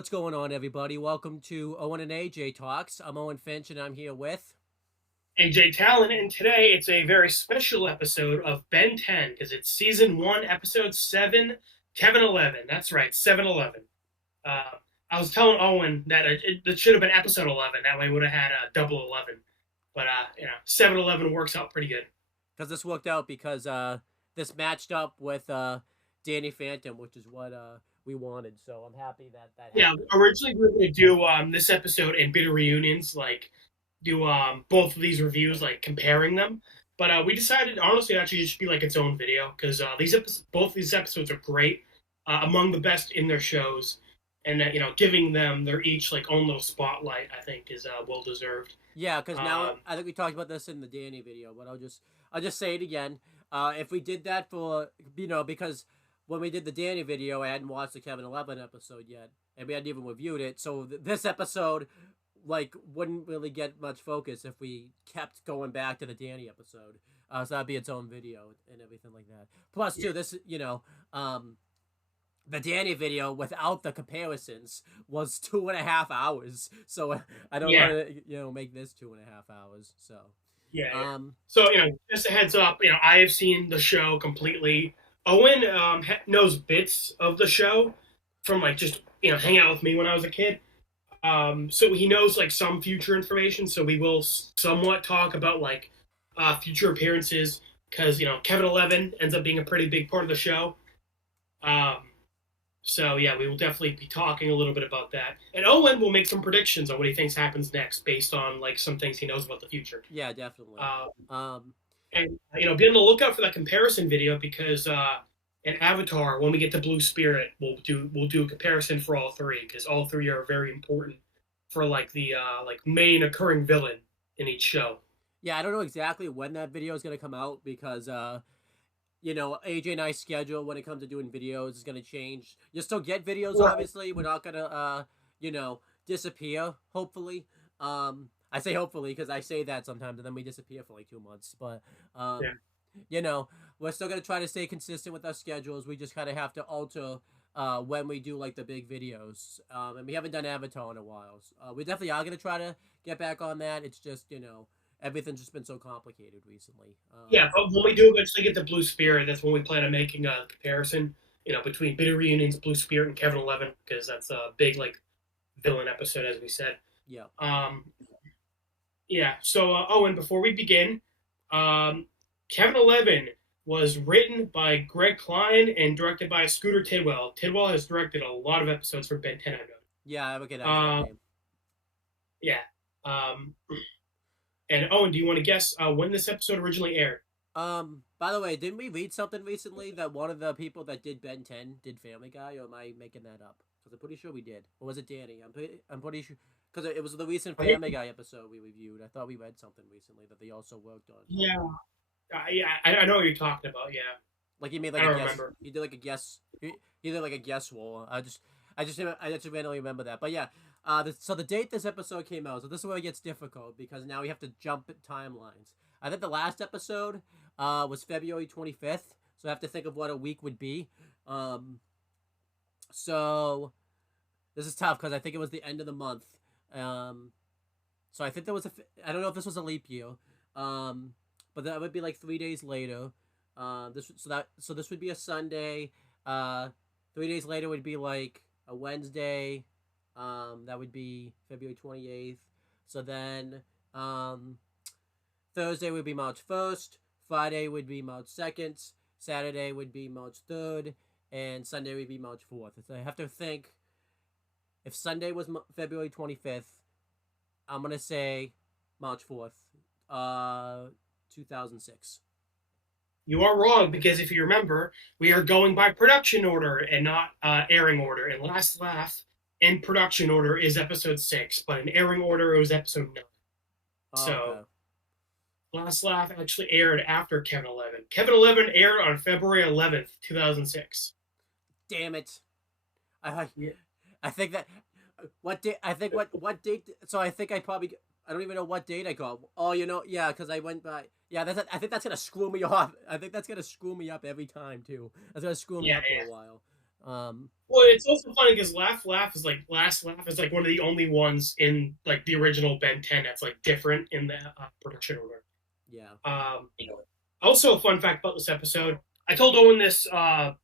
what's going on, everybody? Welcome to Owen and AJ Talks. I'm Owen Finch, and I'm here with... AJ Talon, and today it's a very special episode of Ben 10 because it's season 1, episode 7, Kevin 11. That's right, 7-11. Uh, I was telling Owen that it should have been episode 11. That way we would have had a double 11. But 7-11 works out pretty good. Because this worked out because this matched up with Danny Phantom, which is what we wanted. So I'm happy that Yeah, happened. originally we were going to do this episode and bitter reunions, like do both of these reviews, like comparing them. But we decided, honestly, actually, it should be like its own video because both these episodes are great, among the best in their shows, and giving them their each like own little spotlight, I think, is well deserved. Yeah, because now Um, I think we talked about this in the Danny video, but I'll just say it again. If we did that for because when we did the Danny video, I hadn't watched the Kevin 11 episode yet, and we hadn't even reviewed it. So this episode wouldn't really get much focus if we kept going back to the Danny episode. So that'd be its own video and everything like that. Plus, too, this the Danny video without the comparisons was 2.5 hours. So I don't yeah, want to make this 2.5 hours. So yeah. um So just a heads up, I have seen the show completely. Owen knows bits of the show from like just hanging out with me when I was a kid. So he knows like some future information. So we will somewhat talk about like future appearances because Kevin 11 ends up being a pretty big part of the show. Um, so yeah, we will definitely be talking a little bit about that. And Owen will make some predictions on what he thinks happens next based on like some things he knows about the future. yeah, definitely. Uh, Um and be on the lookout for that comparison video because in Avatar, when we get to Blue Spirit, we'll do a comparison for all three because all three are very important for like the like main occurring villain in each show. yeah, I don't know exactly when that video is going to come out because AJ and I's schedule when it comes to doing videos is gonna change. You'll still get videos, Right. obviously. We're not gonna disappear. Hopefully, I say hopefully because I say that sometimes and then we disappear for like 2 months. But Yeah. we're still gonna try to stay consistent with our schedules. We just kind of have to alter when we do like the big videos. And we haven't done Avatar in a while. We definitely are gonna try to get back on that. It's just everything's just been so complicated recently. Yeah, but when we do eventually get to Blue Spirit, that's when we plan on making a comparison, between Bitter Reunions, Blue Spirit, and Kevin 11, because that's a big like villain episode, as we said. Yeah. Um, yeah. So Owen, before we begin, um, Kevin 11 was written by Greg Klein and directed by Scooter Tidwell. Tidwell has directed a lot of episodes for Ben 10, I've noticed. Yeah, I recognize that Uh, name. yeah. Um, and Owen, do you want to guess when this episode originally aired? By the way, didn't we read something recently that one of the people that did Ben 10 did Family Guy, or am I making that up? Because I'm pretty sure we did. Or was it Danny? I'm pretty sure because it was the recent I think, Family Guy episode we reviewed. I thought we read something recently that they also worked on. yeah, yeah, I know what you're talking about. Yeah, Like he made I like a don't guess. remember. He did like a guess. He did like a guess roll. I just randomly remember that. But yeah, so the date this episode came out. So this is where it gets difficult because now we have to jump at timelines. I think the last episode was February 25th. So I have to think of what a week would be. So this is tough because I think it was the end of the month. Um, so I think there was I don't know if this was a leap year. But that would be like 3 days later. This would be a Sunday. 3 days later would be like a Wednesday. That would be February 28th. So then Thursday would be March 1st. Friday would be March 2nd. Saturday would be March 3rd. And Sunday would be March 4th. So I have to think if Sunday was February 25th, I'm going to say March 4th, 2006. You are wrong because if you remember, we are going by production order and not airing order. And Last Laugh in production order is episode 6, but in airing order it was episode 9. Oh, So okay. Last Laugh actually aired after Kevin 11. Kevin 11 aired on February 11th, 2006. Damn it. I Yeah. I think that what date I think what date so I think I don't even know what date I got. Oh, yeah, because I went by. Yeah, I think that's gonna screw me off. I think that's gonna screw me up every time too. That's gonna screw me Yeah, up for yeah. a while. Well, it's also funny because Last Laugh is like one of the only ones in like the original Ben 10 that's like different in the production order. Yeah. Also, a fun fact about this episode: I told Owen this like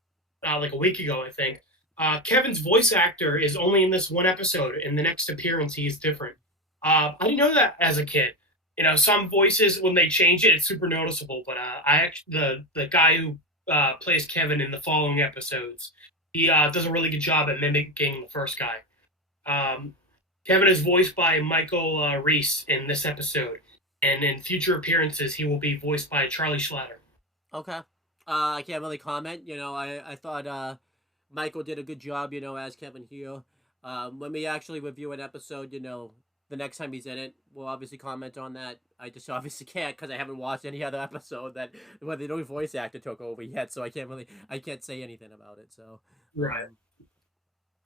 a week ago, I think. Kevin's voice actor is only in this one episode. In the next appearance, he's different. I didn't know that as a kid. Some voices when they change it, it's super noticeable. But I actually the guy who plays Kevin in the following episodes, he does a really good job at mimicking the first guy. Um, Kevin is voiced by Michael Reese in this episode, and in future appearances, he will be voiced by Charlie Schlatter. Okay. I can't really comment. I thought Michael did a good job, as Kevin here. When we actually review an episode, the next time he's in it, we'll obviously comment on that. I just obviously can't because I haven't watched any other episode that where the new voice actor took over yet, so I can't say anything about it. So Right.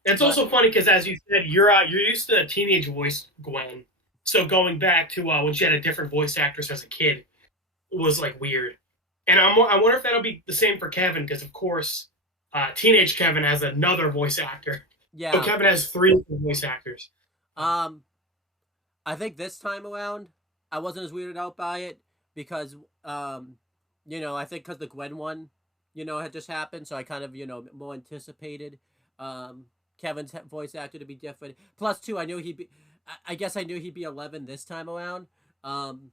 It's but also funny because, as you said, you're used to the teenage voice Gwen. So going back to when she had a different voice actress as a kid was like weird. And I wonder if that'll be the same for Kevin because, of course, teenage Kevin has another voice actor. So yeah, Kevin has three voice actors. um, I think this time around I wasn't as weirded out by it because I think because the Gwen one, had just happened, so I kind of more anticipated um Kevin's voice actor to be different. Plus, two, I knew he'd be. I guess I knew he'd be 11 this time around. Um,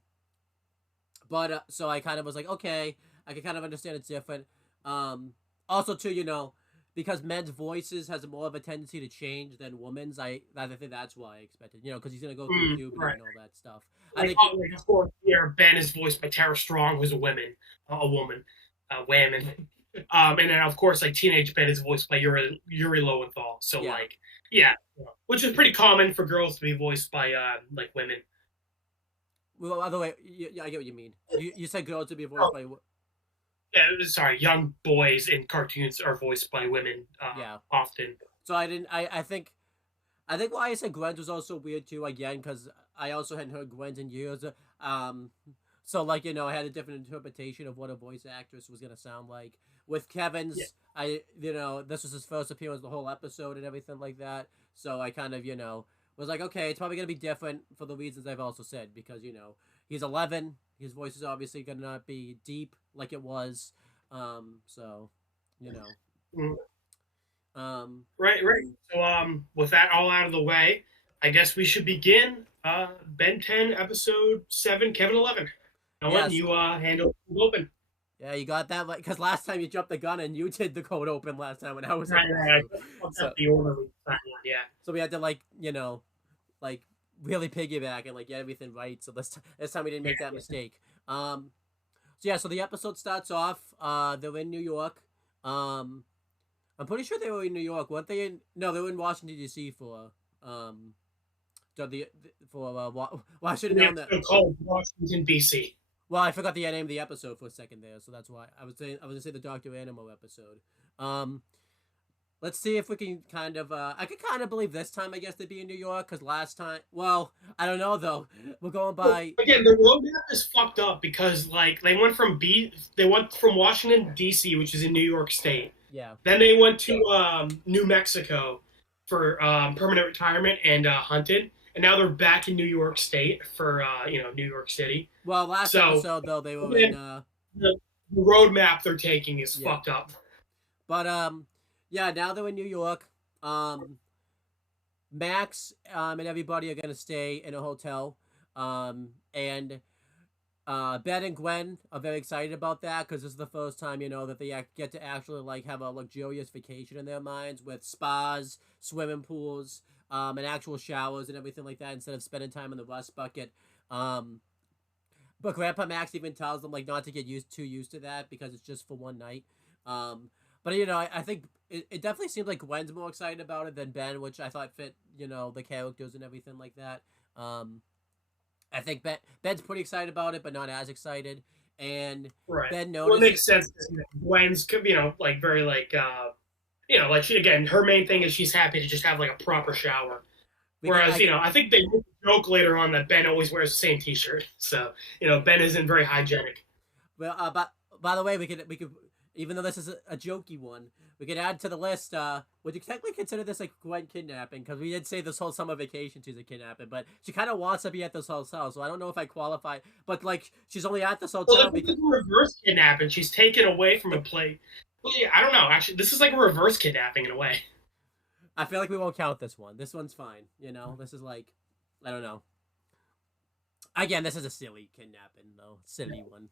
but so I kind of was like, okay, I can kind of understand it's different. Also, too, because men's voices has more of a tendency to change than women's. I think that's why I expected, because he's gonna go through puberty Right. and all that stuff. I Like, think, like, of course, here Ben is voiced by Tara Strong, who's a woman, woman. And then of course, like teenage Ben is voiced by Yuri Lowenthal. So yeah. like, yeah, which is pretty common for girls to be voiced by like women. Well, by the way, yeah, I get what you mean. You said girls to be voiced Oh, by. yeah, sorry, young boys in cartoons are voiced by women Yeah. often. So I didn't. I think why I said Gwen's was also weird too. Again, because I also hadn't heard Gwen's in years. Um, so like I had a different interpretation of what a voice actress was gonna sound like. With Yeah. Kevin's, this was his first appearance the whole episode and everything like that. So I kind of was like, okay, it's probably gonna be different for the reasons I've also said because he's 11. His voice is obviously gonna not be deep like it was. So you know. Mm. Um, Right. So, with that all out of the way, I guess we should begin Ben 10, Episode 7, Kevin 11. Owen, yes. you handle the open. Yeah, you got that because last time you jumped the gun and you did the code open last time when I was Right. so The order yeah. so we had to like really piggyback and like get everything right. So this time we didn't make that mistake. So yeah, so the episode starts off. They're in New York. I'm pretty sure they were in New York. Weren't they in? No, they were in Washington D.C. for well, I should have known that. Called Washington, D.C. Well, I forgot the name of the episode for a second there, so that's why I was gonna say the Doctor Animal episode. Let's see if we can kind of. I could kind of believe this time. I guess they'd be in New York because last time. Well, I don't know though. We're going by. Well, again, the roadmap is fucked up because like they went from Washington D.C., which is in New York State. Yeah. Then they went to New Mexico for permanent retirement and hunted, and now they're back in New York State for New York City. Well, last episode though they were in. The roadmap they're taking is fucked up. But yeah, now they're in New York. Max and everybody are gonna stay in a hotel. And Ben and Gwen are very excited about that because this is the first time that they get to actually like have a luxurious vacation in their minds with spas, swimming pools, and actual showers and everything like that instead of spending time in the rust bucket. But Grandpa Max even tells them like not to get too used to that because it's just for one night. But I think it definitely seems like Gwen's more excited about it than Ben, which I thought fit the characters and everything like that. I think Ben's pretty excited about it, but not as excited. And right. Ben notices. Well, it makes sense. Gwen's like very like like she again her main thing is she's happy to just have like a proper shower. Whereas I think they joke later on that Ben always wears the same T-shirt, so Ben isn't very hygienic. Well, but by the way, we could even though this is a jokey one, we could add to the list. Would you technically consider this like Gwen kidnapping? Because we did say this whole summer vacation she's a kidnapping, but she kind of wants to be at this hotel, so I don't know if I qualify. But like, she's only at this Well, hotel this because is a reverse kidnapping. She's taken away from a the, plate. Well, yeah, I don't know. Actually, this is like a reverse kidnapping in a way. I feel like we won't count this one. This one's fine. You know, this is like, I don't know. Again, this is a silly kidnapping though, silly one.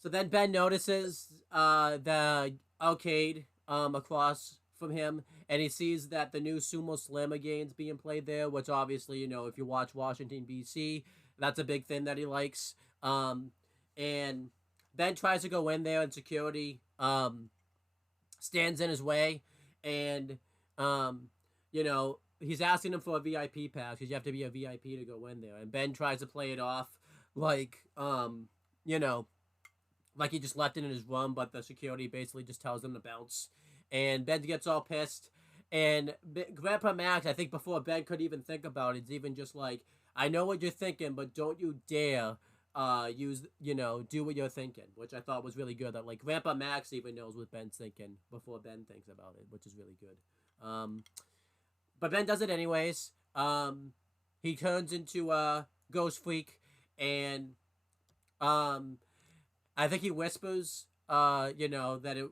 So then Ben notices the arcade across from him, and he sees that the new Sumo Slammer game's being played there, which obviously, you know, if you watch Washington BC, that's a big thing that he likes. And Ben tries to go in there, and security stands in his way, and you know, he's asking him for a VIP pass because you have to be a VIP to go in there, and Ben tries to play it off like you know, like he just left it in his room, but the security basically just tells him to bounce. And Ben gets all pissed. And Grandpa Max, I think before Ben could even think about it, it's even just like, I know what you're thinking, but don't you dare do what you're thinking, which I thought was really good. That like Grandpa Max even knows what Ben's thinking before Ben thinks about it, which is really good. But Ben does it anyways. He turns into a ghost freak, and I think he whispers, that it,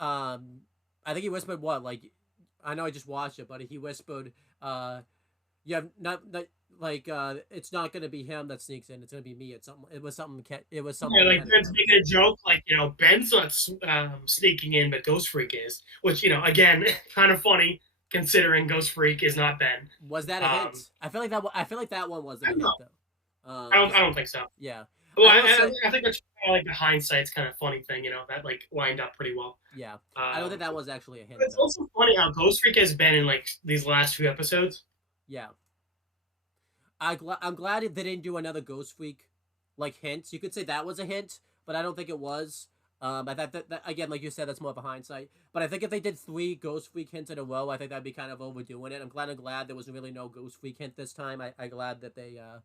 I think he whispered what, like, I know I just watched it, but he whispered, you have not like, it's not gonna be him that sneaks in, it's gonna be me. It's something. It was something. It was something. Yeah, like Ben's making a joke, like Ben's not sneaking in, but Ghost Freak is, which again, kind of funny considering Ghost Freak is not Ben. Was that a hint? I feel like that. I feel like that one wasn't a hint though. I don't think so. Yeah. Well, I think that's kind of like the hindsight's kind of funny thing, that like lined up pretty well. Yeah, I don't think that was actually a hint. It's also funny how Ghost Freak has been in like these last few episodes. Yeah, I'm glad they didn't do another Ghost Freak like hint. You could say that was a hint, but I don't think it was. I thought that again, like you said, that's more of a hindsight. But I think if they did 3 Ghost Freak hints in a row, I think that'd be kind of overdoing it. I'm glad there was really no Ghost Freak hint this time. I'm glad that they, yeah.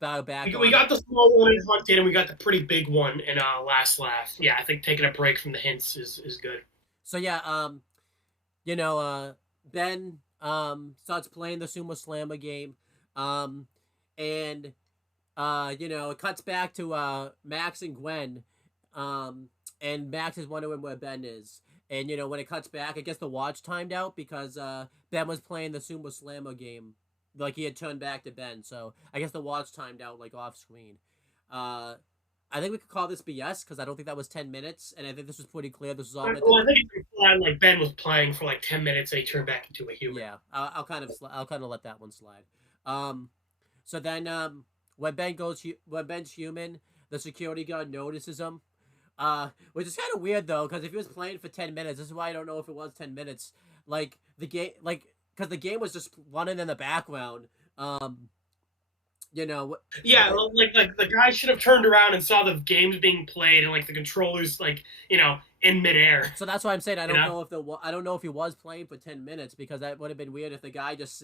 Back we got the small one in Hunted, and we got the pretty big one in Last Laugh. Yeah, I think taking a break from the hints is good. So yeah, Ben starts playing the Sumo Slammer game, and it cuts back to Max and Gwen, and Max is wondering where Ben is. And when it cuts back, I guess the watch timed out because Ben was playing the Sumo Slammer game. Like he had turned back to Ben, so I guess the watch timed out like off screen. I think we could call this BS because I don't think that was 10 minutes, and I think this was pretty clear. This was all. I think it's implied like Ben was playing for like 10 minutes and he turned back into a human. Yeah, I'll kind of let that one slide. So then when Ben's human, the security guard notices him. Which is kind of weird though, because if he was playing for 10 minutes, this is why I don't know if it was 10 minutes. Like the game, because the game was just running in the background. Yeah, like the guy should have turned around and saw the games being played and like the controllers like in midair. So that's why I'm saying I don't know if he was playing for 10 minutes because that would have been weird if the guy just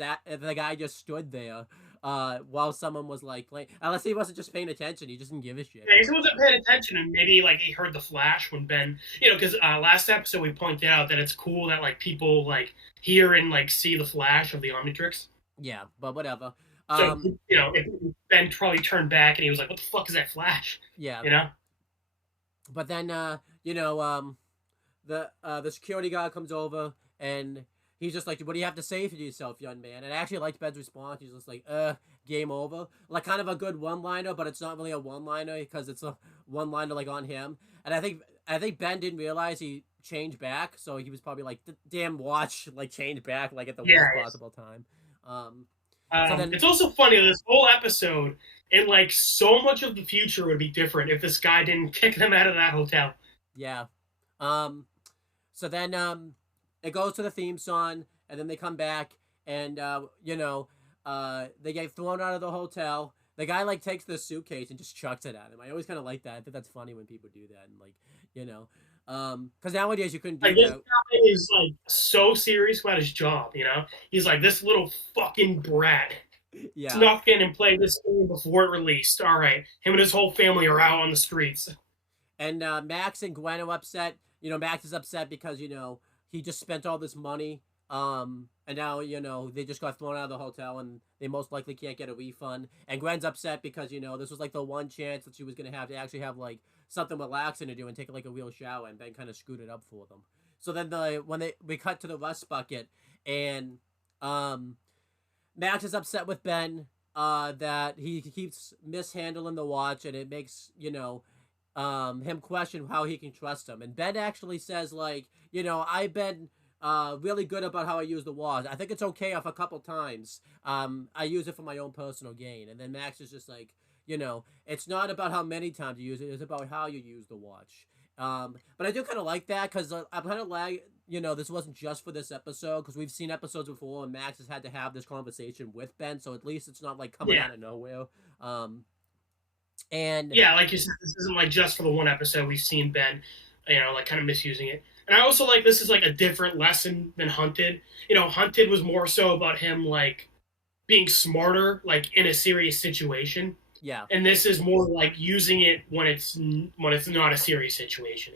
stood there while someone was like playing, unless he wasn't just paying attention. He just didn't give a shit. Yeah, he wasn't paying attention, and maybe like he heard the flash when Ben, because last episode we pointed out that it's cool that like people like hear and like see the flash of the Omnitrix. Yeah, but whatever. So if Ben probably turned back and he was like, "What the fuck is that flash?" Yeah. But then the security guard comes over and he's just like, "What do you have to say for yourself, young man?" And I actually liked Ben's response. He's just like, game over." Like kind of a good one-liner, but it's not really a one-liner because it's a one-liner like on him. And I think Ben didn't realize he changed back, so he was probably like, "Damn watch, like change back like at the worst possible time." So then, it's also funny this whole episode, and like so much of the future would be different if this guy didn't kick them out of that hotel. Yeah. So then it goes to the theme song, and then they come back, and they get thrown out of the hotel. The guy like takes the suitcase and just chucks it at him. I always kind of like that. I think that's funny when people do that, and like because nowadays you couldn't do this that. guy is like so serious about his job. He's like this little fucking brat. Yeah. snuck in and played this game before it released. All right, him and his whole family are out on the streets. And Max and Gwen are upset. Max is upset because he just spent all this money. And now they just got thrown out of the hotel, and they most likely can't get a refund. And Gwen's upset because this was like the one chance that she was gonna have to actually have like something relaxing to do and take like a real shower, and Ben kind of screwed it up for them. So then we cut to the rust bucket, and Max is upset with Ben that he keeps mishandling the watch, and it makes him question how he can trust him. And Ben actually says like, I've been really good about how I use the watch. I think it's okay if a couple times I use it for my own personal gain. And then Max is just like, it's not about how many times you use it, it's about how you use the watch. But I do kind of like that because I'm kind of like, this wasn't just for this episode, because we've seen episodes before and Max has had to have this conversation with Ben, so at least it's not like coming out of nowhere. And yeah, like you said, this isn't like just for the one episode. We've seen Ben, like kind of misusing it. And I also like this is like a different lesson than Hunted. Hunted was more so about him like being smarter, like in a serious situation. yeah, And this is more like using it when it's not a serious situation.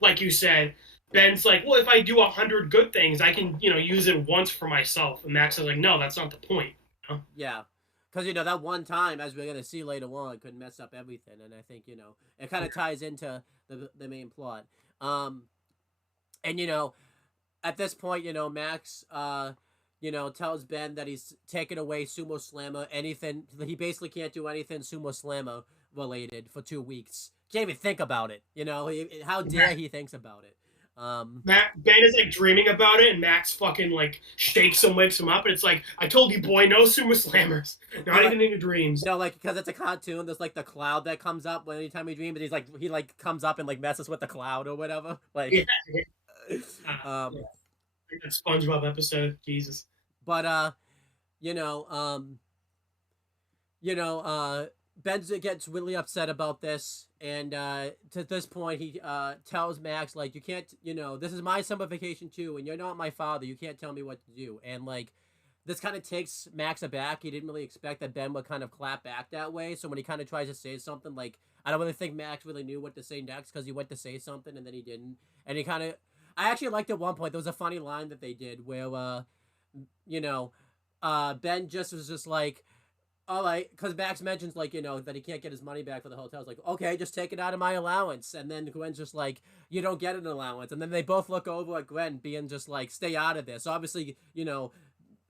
Like you said, Ben's like, well, if I do 100 good things, I can use it once for myself. And Max is like, no, that's not the point. yeah. Because, that one time, as we're going to see later on, could mess up everything. And I think, it kind of ties into the main plot. And, at this point, Max, tells Ben that he's taken away Sumo Slammer, anything. He basically can't do anything Sumo Slammer related for 2 weeks. Can't even think about it. How dare he thinks about it. Ben is like dreaming about it, and Max fucking like shakes him, wakes him up, and it's like, I told you, boy, no Sumo Slammers, not even in your dreams. No, like because it's a cartoon. There's like the cloud that comes up when anytime he dreams, and he comes up and like messes with the cloud or whatever. Like, yeah. Yeah. That SpongeBob episode, Jesus. But Ben gets really upset about this, and to this point, he tells Max like, "You can't, this is my summer vacation too, and you're not my father. You can't tell me what to do." And like, this kind of takes Max aback. He didn't really expect that Ben would kind of clap back that way. So when he kind of tries to say something, like, I don't really think Max really knew what to say next, because he went to say something and then he didn't. And he kind of, I actually liked at one point, there was a funny line that they did where, Ben just was just like, all right, because Max mentions like that he can't get his money back for the hotel. It's like, okay, just take it out of my allowance. And then Gwen's just like, you don't get an allowance. And then they both look over at Gwen, being just like, stay out of this. Obviously,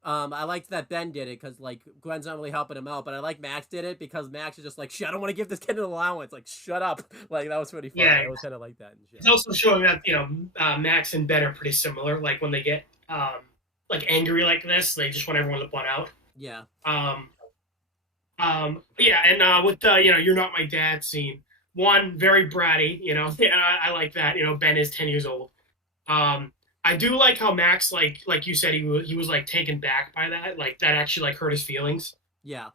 I liked that Ben did it because like Gwen's not really helping him out, but I like Max did it because Max is just like, shit, I don't want to give this kid an allowance. Like, shut up. Like, that was pretty funny. Yeah, I was kind of like that. And shit. It's also showing that Max and Ben are pretty similar. Like when they get like angry like this, they just want everyone to butt out. Yeah. Yeah, and with the you're not my dad scene, one very bratty, I like that. Ben is 10 years old. I do like how Max, like you said, he was like taken back by that, like that actually like hurt his feelings. Yeah.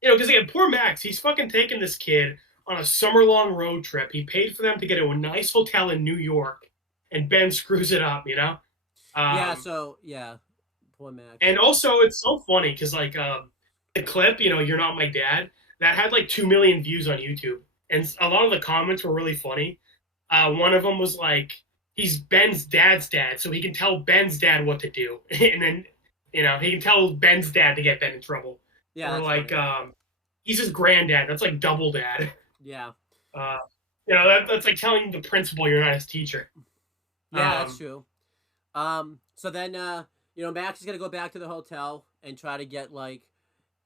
Because again, poor Max, he's fucking taking this kid on a summer long road trip. He paid for them to get to a nice hotel in New York, and Ben screws it up. Yeah. So yeah, poor Max. And also, it's so funny because like the clip, you're not my dad, that had like 2 million views on YouTube, and a lot of the comments were really funny. One of them was like, he's Ben's dad's dad, so he can tell Ben's dad what to do, and then he can tell Ben's dad to get Ben in trouble. Yeah. Or like he's his granddad. That's like double dad. Yeah. That's like telling the principal you're not his teacher. Yeah, that's true. So then Max is gonna go back to the hotel and try to get like,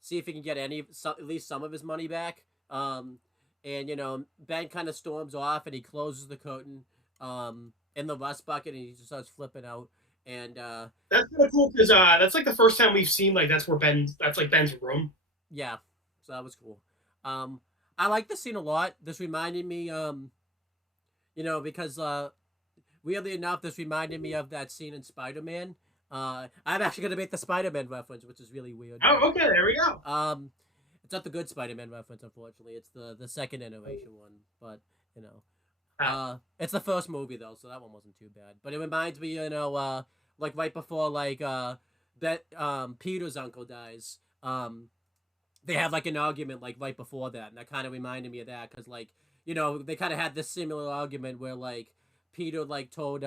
see if he can get at least some of his money back. And Ben kind of storms off and he closes the curtain in the rust bucket, and he just starts flipping out. And that's kind of cool because that's like the first time we've seen like that's like Ben's room. Yeah, so that was cool. I like this scene a lot. This reminded me, because weirdly enough, this reminded me of that scene in Spider-Man. I'm actually gonna make the Spider-Man reference, which is really weird. Oh, okay, there we go. It's not the good Spider-Man reference, unfortunately. It's the second iteration one, but it's the first movie though, so that one wasn't too bad. But it reminds me, like right before like Peter's uncle dies, um, they have like an argument like right before that, and that kind of reminded me of that because like they kind of had this similar argument where like Peter like told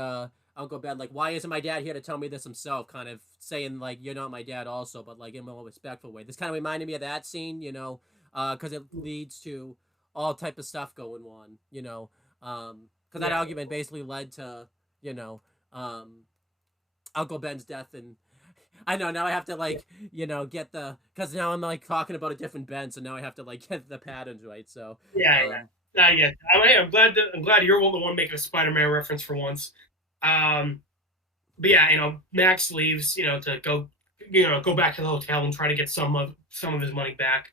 Uncle Ben like, why isn't my dad here to tell me this himself, kind of saying like, you're not my dad also, but like in a more respectful way. This kind of reminded me of that scene, because it leads to all type of stuff going on, because that Yeah. argument basically led to you know um Uncle Ben's death. And I know now I have to like get the, because now I'm like talking about a different Ben, so now I have to like get the patterns right. So Yeah, um yeah. I'm glad you're the one making a Spider-Man reference for once. Um, but yeah, Max leaves, to go back to the hotel and try to get some of his money back.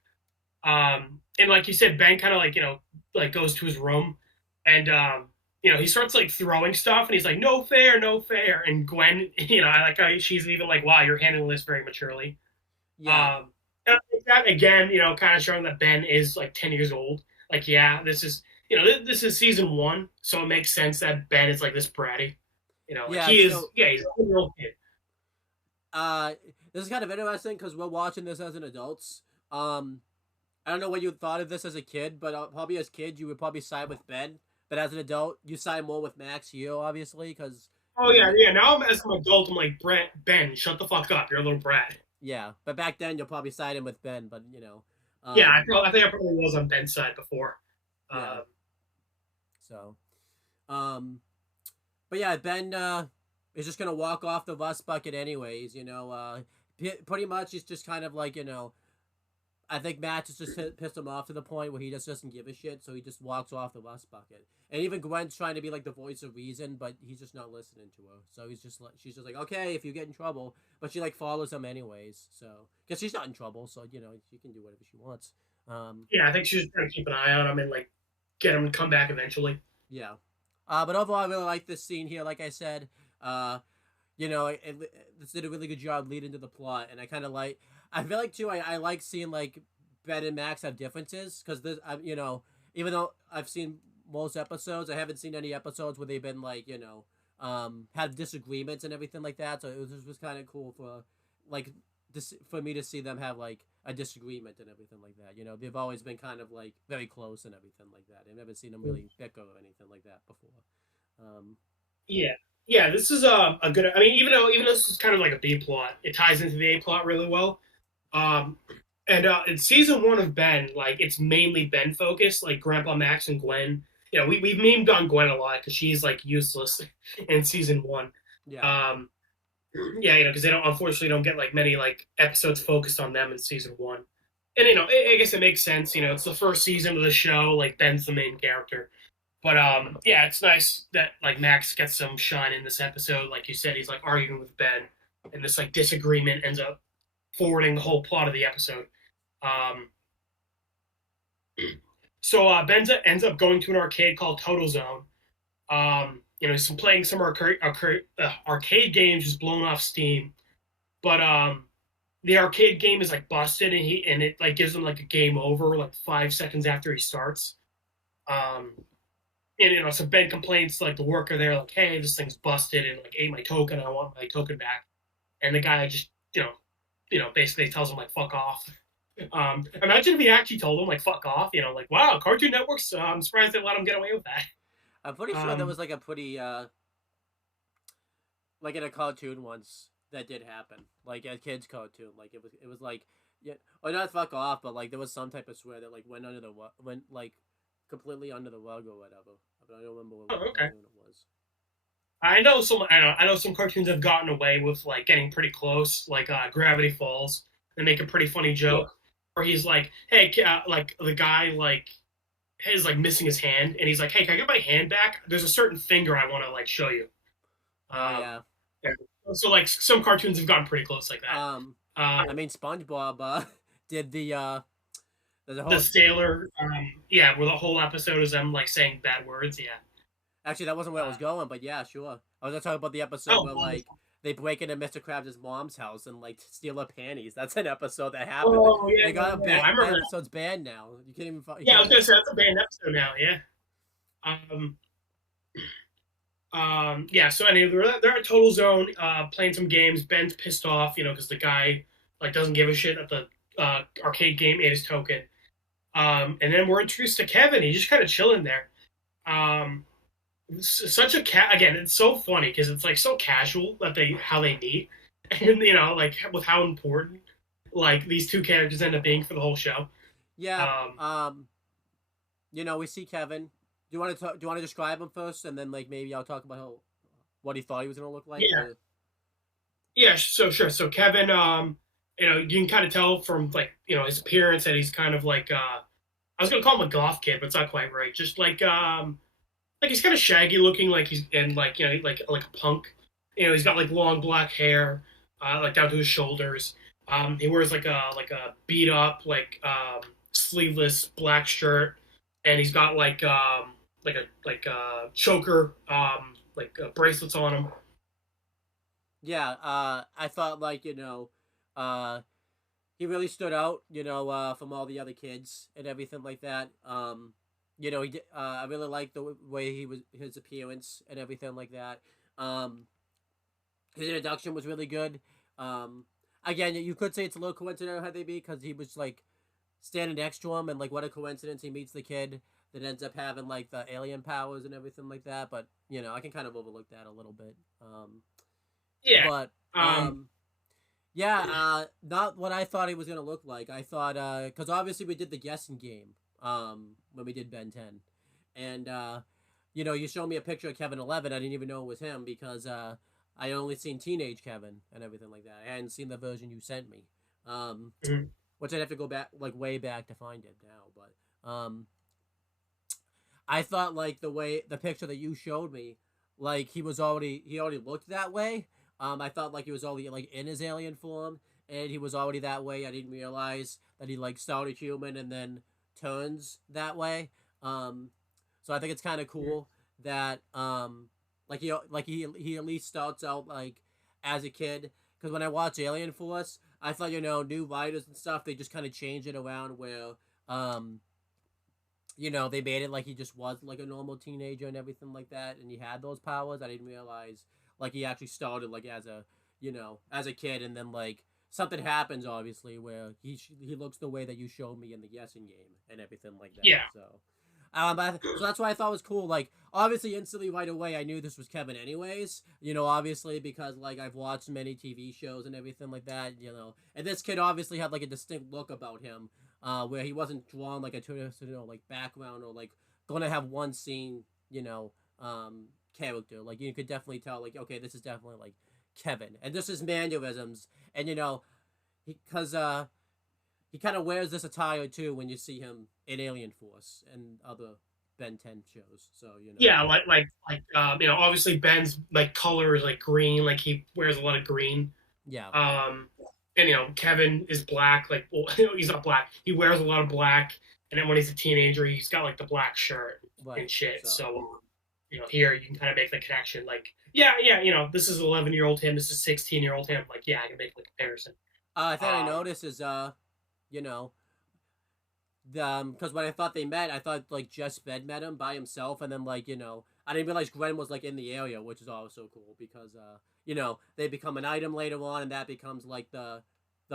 And like you said, Ben kind of like like goes to his room, and he starts like throwing stuff, and he's like, "No fair, no fair." And Gwen, I like how she's even like, "Wow, you're handling this very maturely." yeah, Um, and that again, kind of showing that Ben is like 10 years old. Like, yeah, this is season one, so it makes sense that Ben is like this bratty. Like yeah. he is. So Yeah, he's a 10-year-old kid. uh this is kind of interesting because we're watching this as an adults. I don't know what you thought of this as a kid, but probably as kid you would probably side with Ben. But as an adult, you side more with Max here, obviously, because Oh yeah, yeah. Now I'm as an adult, I'm like, Ben, shut the fuck up. You're a little brat. yeah. But back then you'll probably side him with Ben. But Yeah, um, I think I probably was on Ben's side before. yeah. Um, So um, but yeah, Ben is just gonna walk off the rust bucket anyways. Pretty much he's just kind of like I think Matt just pissed him off to the point where he just doesn't give a shit, so he just walks off the rust bucket. And even Gwen's trying to be like the voice of reason, but he's just not listening to her. So she's just like, okay, if you get in trouble, but she like follows him anyways. So because she's not in trouble, so she can do whatever she wants. yeah, I think she's trying to keep an eye on him and like get him to come back eventually. Yeah. But overall, I really like this scene here. Like I said, uh, this did a really good job leading to the plot, and I kind of like. I feel like too. I like seeing like Ben and Max have differences because this, even though I've seen most episodes, I haven't seen any episodes where they've been like have disagreements and everything like that. So it was kind of cool for like this for me to see them have like a disagreement and everything like that. They've always been kind of like very close and everything like that. I've never seen them really bicker or anything like that before. Um, Yeah, yeah. This is a good. I mean, even though this is kind of like a B plot, it ties into the A plot really well. Um, and in season one of Ben, like it's mainly Ben focused, like Grandpa Max and Gwen. We've memed on Gwen a lot because she's like useless in season one. yeah, Um, yeah, because they unfortunately don't get like many like episodes focused on them in season one. And I guess it makes sense. It's the first season of the show. Like Ben's the main character. But yeah, it's nice that like Max gets some shine in this episode. Like you said, he's like arguing with Ben, and this like disagreement ends up forwarding the whole plot of the episode. Um, so Ben ends up going to an arcade called Total Zone. He's playing some arcade games, just blowing off steam. But the arcade game is like busted, and it like gives him like a game over like 5 seconds after he starts. And so Ben complains to like the worker there, like, "Hey, this thing's busted and like ate my token. I want my token back." And the guy just basically tells him like, "Fuck off." Imagine if he actually told him like, "Fuck off," like, wow, Cartoon Network's. I'm surprised they let him get away with that. I'm pretty sure there was like a pretty like in a cartoon once that did happen, like a kid's cartoon. Like it was like, yeah, or not fuck off, but like there was some type of swear that like went like completely under the rug or whatever. But I don't remember what Oh, okay. cartoon it was. I know some cartoons have gotten away with like getting pretty close, like Gravity Falls. They make a pretty funny joke where he's like, "Hey, like the guy like is like missing his hand, and he's like, "Hey, can I get my hand back? There's a certain finger I want to like show you." Oh yeah. Yeah. So like some cartoons have gotten pretty close like that. I mean SpongeBob did The sailor, yeah, where the whole episode is them like saying bad words. Yeah. Actually, that wasn't where I was going, but yeah, sure. I was gonna talk about the episode Oh, where like they break into Mr. Krabs' mom's house and like steal her panties. That's an episode that happened. oh yeah, They got yeah, I remember that that. episode's banned now. You can't even. You Yeah, I was can't, gonna say that's a banned episode now. Yeah. Um, yeah. So anyway, they're at Total Zone, playing some games. Ben's pissed off, because the guy like doesn't give a shit that the arcade game in his token. And then we're introduced to Kevin. He's just kind of chilling there. Such a again, it's so funny because it's like so casual that they how they meet, and like with how important like these two characters end up being for the whole show. Yeah. Um, We see Kevin. Do you want to describe him first, and then like maybe I'll talk about what he thought he was gonna look like? yeah, yeah, so sure. So Kevin, you can kind of tell from like his appearance that he's kind of like I was gonna call him a goth kid, but it's not quite right. Just like he's kind of shaggy looking, like he's and like like a punk. He's got like long black hair, like down to his shoulders. He wears like a beat up sleeveless black shirt, and he's got like a choker bracelets on him. Yeah. I thought he really stood out, from all the other kids and everything like that. He did, I really liked the way his appearance and everything like that. Um, his introduction was really good. Um, Again, you could say it's a little coincidental how they be because he was like standing next to him, and like what a coincidence he meets the kid that ends up having like the alien powers and everything like that. But I can kind of overlook that a little bit. Yeah. But Um, Yeah, not what I thought he was gonna look like. I thought, because obviously we did the guessing game, when we did Ben 10, and you showed me a picture of Kevin 11. I didn't even know it was him because I only seen teenage Kevin and everything like that. I hadn't seen the version you sent me, um, mhm. which I'd have to go back like way back to find it now. But I thought like the picture that you showed me, like he already looked that way. I thought like he was already like in his alien form, and he was already that way. I didn't realize that he like started human and then turns that way. Um, so I think it's kind of cool that he at least starts out like as a kid. Because when I watch Alien Force, I thought new writers and stuff they just kind of change it around where um they made it like he just was like a normal teenager and everything like that, and he had those powers. I didn't realize like he actually started like as a kid, and then like something happens obviously where he looks the way that you showed me in the guessing game and everything like that. Yeah. So that's what I thought was cool. Like obviously instantly right away I knew this was Kevin anyways. Obviously because like I've watched many TV shows and everything like that. And this kid obviously had like a distinct look about him where he wasn't drawn like a traditional like background or like gonna have one scene, character. Like you could definitely tell, like, okay, this is definitely like Kevin, and this is mannerisms, and because he kind of wears this attire too when you see him in Alien Force and other Ben 10 shows. So Yeah, obviously Ben's like color is like green, like he wears a lot of green. yeah, Um, and Kevin is black, like well, he's not black. He wears a lot of black, and then when he's a teenager, he's got like the black shirt right. and shit. So So here you can kind of make the connection, like yeah, this is 11-year-old him, this is 16-year-old him. Like yeah, I can make the comparison. I thought I Um, noticed is you know because when I thought they met, I thought like just Ben met him by himself, and then like I didn't realize Gwen was like in the area, which is also cool because they become an item later on, and that becomes like the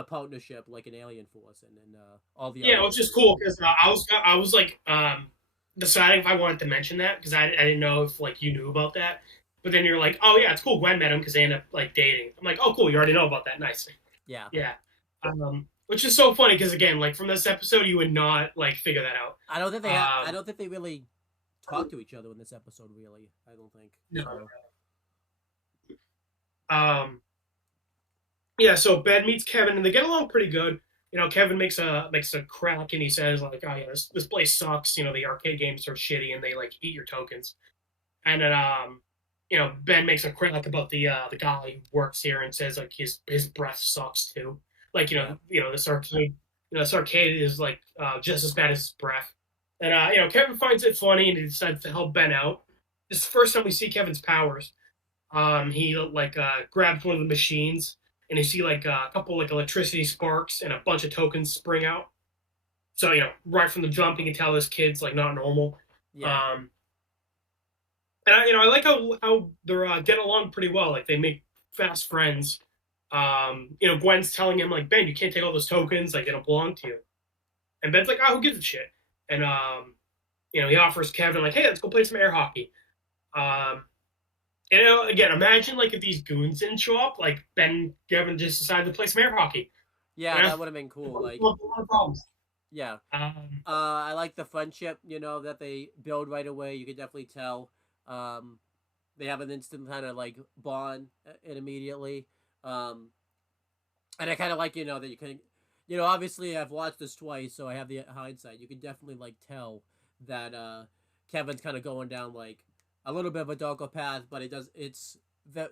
partnership like an Alien Force, and then all the yeah, other which is kids. cool because I was like deciding if I wanted to mention that because I didn't know if like you knew about that. But then you're like, oh yeah, it's cool. Gwen met him because they end up like dating. I'm like, oh cool, you already know about that. Nice. Yeah, Yeah. Which is so funny because again, like from this episode, you would not like figure that out. I don't think they really talk to each other in this episode. Really, I don't think No. so. Um, yeah. So Ben meets Kevin, and they get along pretty good. Kevin makes a crack, and he says like, "Oh yeah, this place sucks. The arcade games are shitty, and they like eat your tokens." And then Ben makes a crack about the guy who works here and says like his breath sucks too. Like Yeah, this arcade is like just as bad as his breath. And Kevin finds it funny and he decides to help Ben out. This is the first time we see Kevin's powers. He like grabs one of the machines and you see like a couple like electricity sparks and a bunch of tokens spring out. So right from the jump you can tell this kid's like not normal. yeah, Um, and I like how they're getting along pretty well. Like they make fast friends. Gwen's telling him like, Ben, you can't take all those tokens, like they don't belong to you. And Ben's like, oh, who gives a shit? And he offers Kevin like, hey, let's go play some air hockey. Um, again, imagine like if these goons didn't show up, like Ben Kevin just decided to play some air hockey. Yeah, You know, that would have been cool. Like, a lot of problems. yeah. Um, I like the friendship, that they build right away. You can definitely tell. They have an instant kind of like bond and immediately. Um, and I kind of like, that you can, obviously I've watched this twice, so I have the hindsight. You can definitely like tell that Kevin's kind of going down like a little bit of a darker path, but that,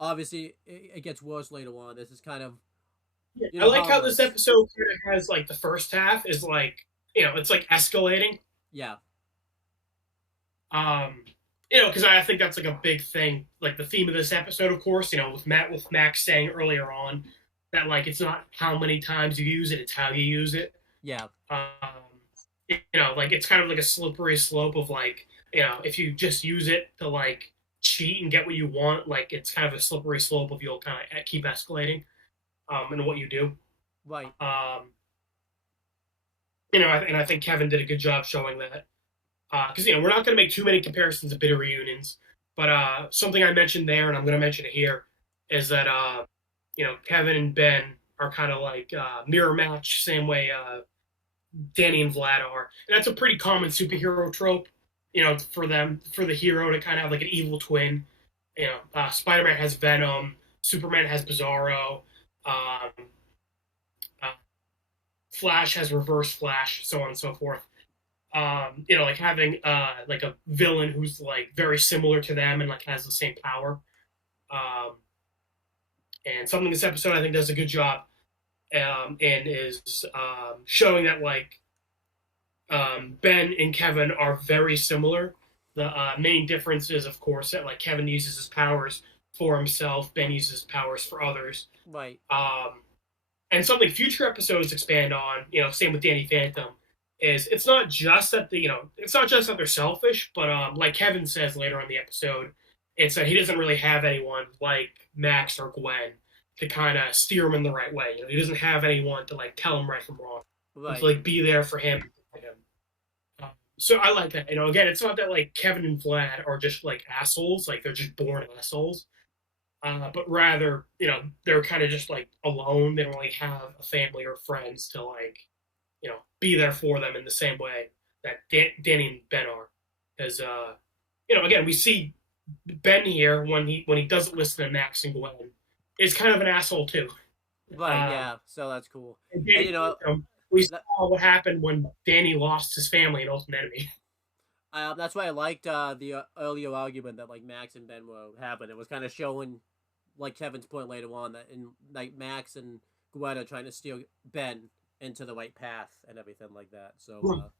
obviously it gets worse later on. This is kind of, yeah, I like how it how this works. episode kind of has like the first half is like it's like escalating. Yeah. Um, because I think that's like a big thing, like the theme of this episode, of course. With Max saying earlier on that like it's not how many times you use it, it's how you use it. Yeah. Like it's kind of like a slippery slope of like if you just use it to like cheat and get what you want, like it's kind of a slippery slope of you'll kind of keep escalating in what you do. Right. And I think Kevin did a good job showing that. Because we're not going to make too many comparisons of bitter reunions, but something I mentioned there, and I'm going to mention it here, is that Kevin and Ben are kind of like mirror match, same way Danny and Vlad are, and that's a pretty common superhero trope. For the hero to kind of have like an evil twin. Spider-Man has Venom, Superman has Bizarro, um, uh, Flash has Reverse Flash, so on and so forth. Like having like a villain who's like very similar to them and like has the same power. Um, and something this episode I think does a good job, and is showing that like Ben and Kevin are very similar. The main difference is, of course, that like Kevin uses his powers for himself, Ben uses his powers for others. Right. And something future episodes expand on, same with Danny Phantom, is it's not just that they're selfish, but like Kevin says later on the episode, it's that he doesn't really have anyone like Max or Gwen to kind of steer him in the right way. He doesn't have anyone to like tell him right from wrong, and to Right. like be there for him. So I like that. Again, it's not that like Kevin and Vlad are just like assholes, like they're just born assholes. But rather, they're kind of just like alone. They don't really have a family or friends to like, be there for them in the same way that Danny and Ben are. Because, again, we see Ben here when he doesn't listen to Max and Gwen is kind of an asshole too. Right. Um, Yeah. So that's cool. and And Danny, we that, saw what happened when Danny lost his family in Ultimate Enemy. that's why I liked the earlier argument that like Max and Ben were having. It was kind of showing, like Kevin's point later on, that in like Max and Gwen are trying to steer Ben into the right path and everything like that. So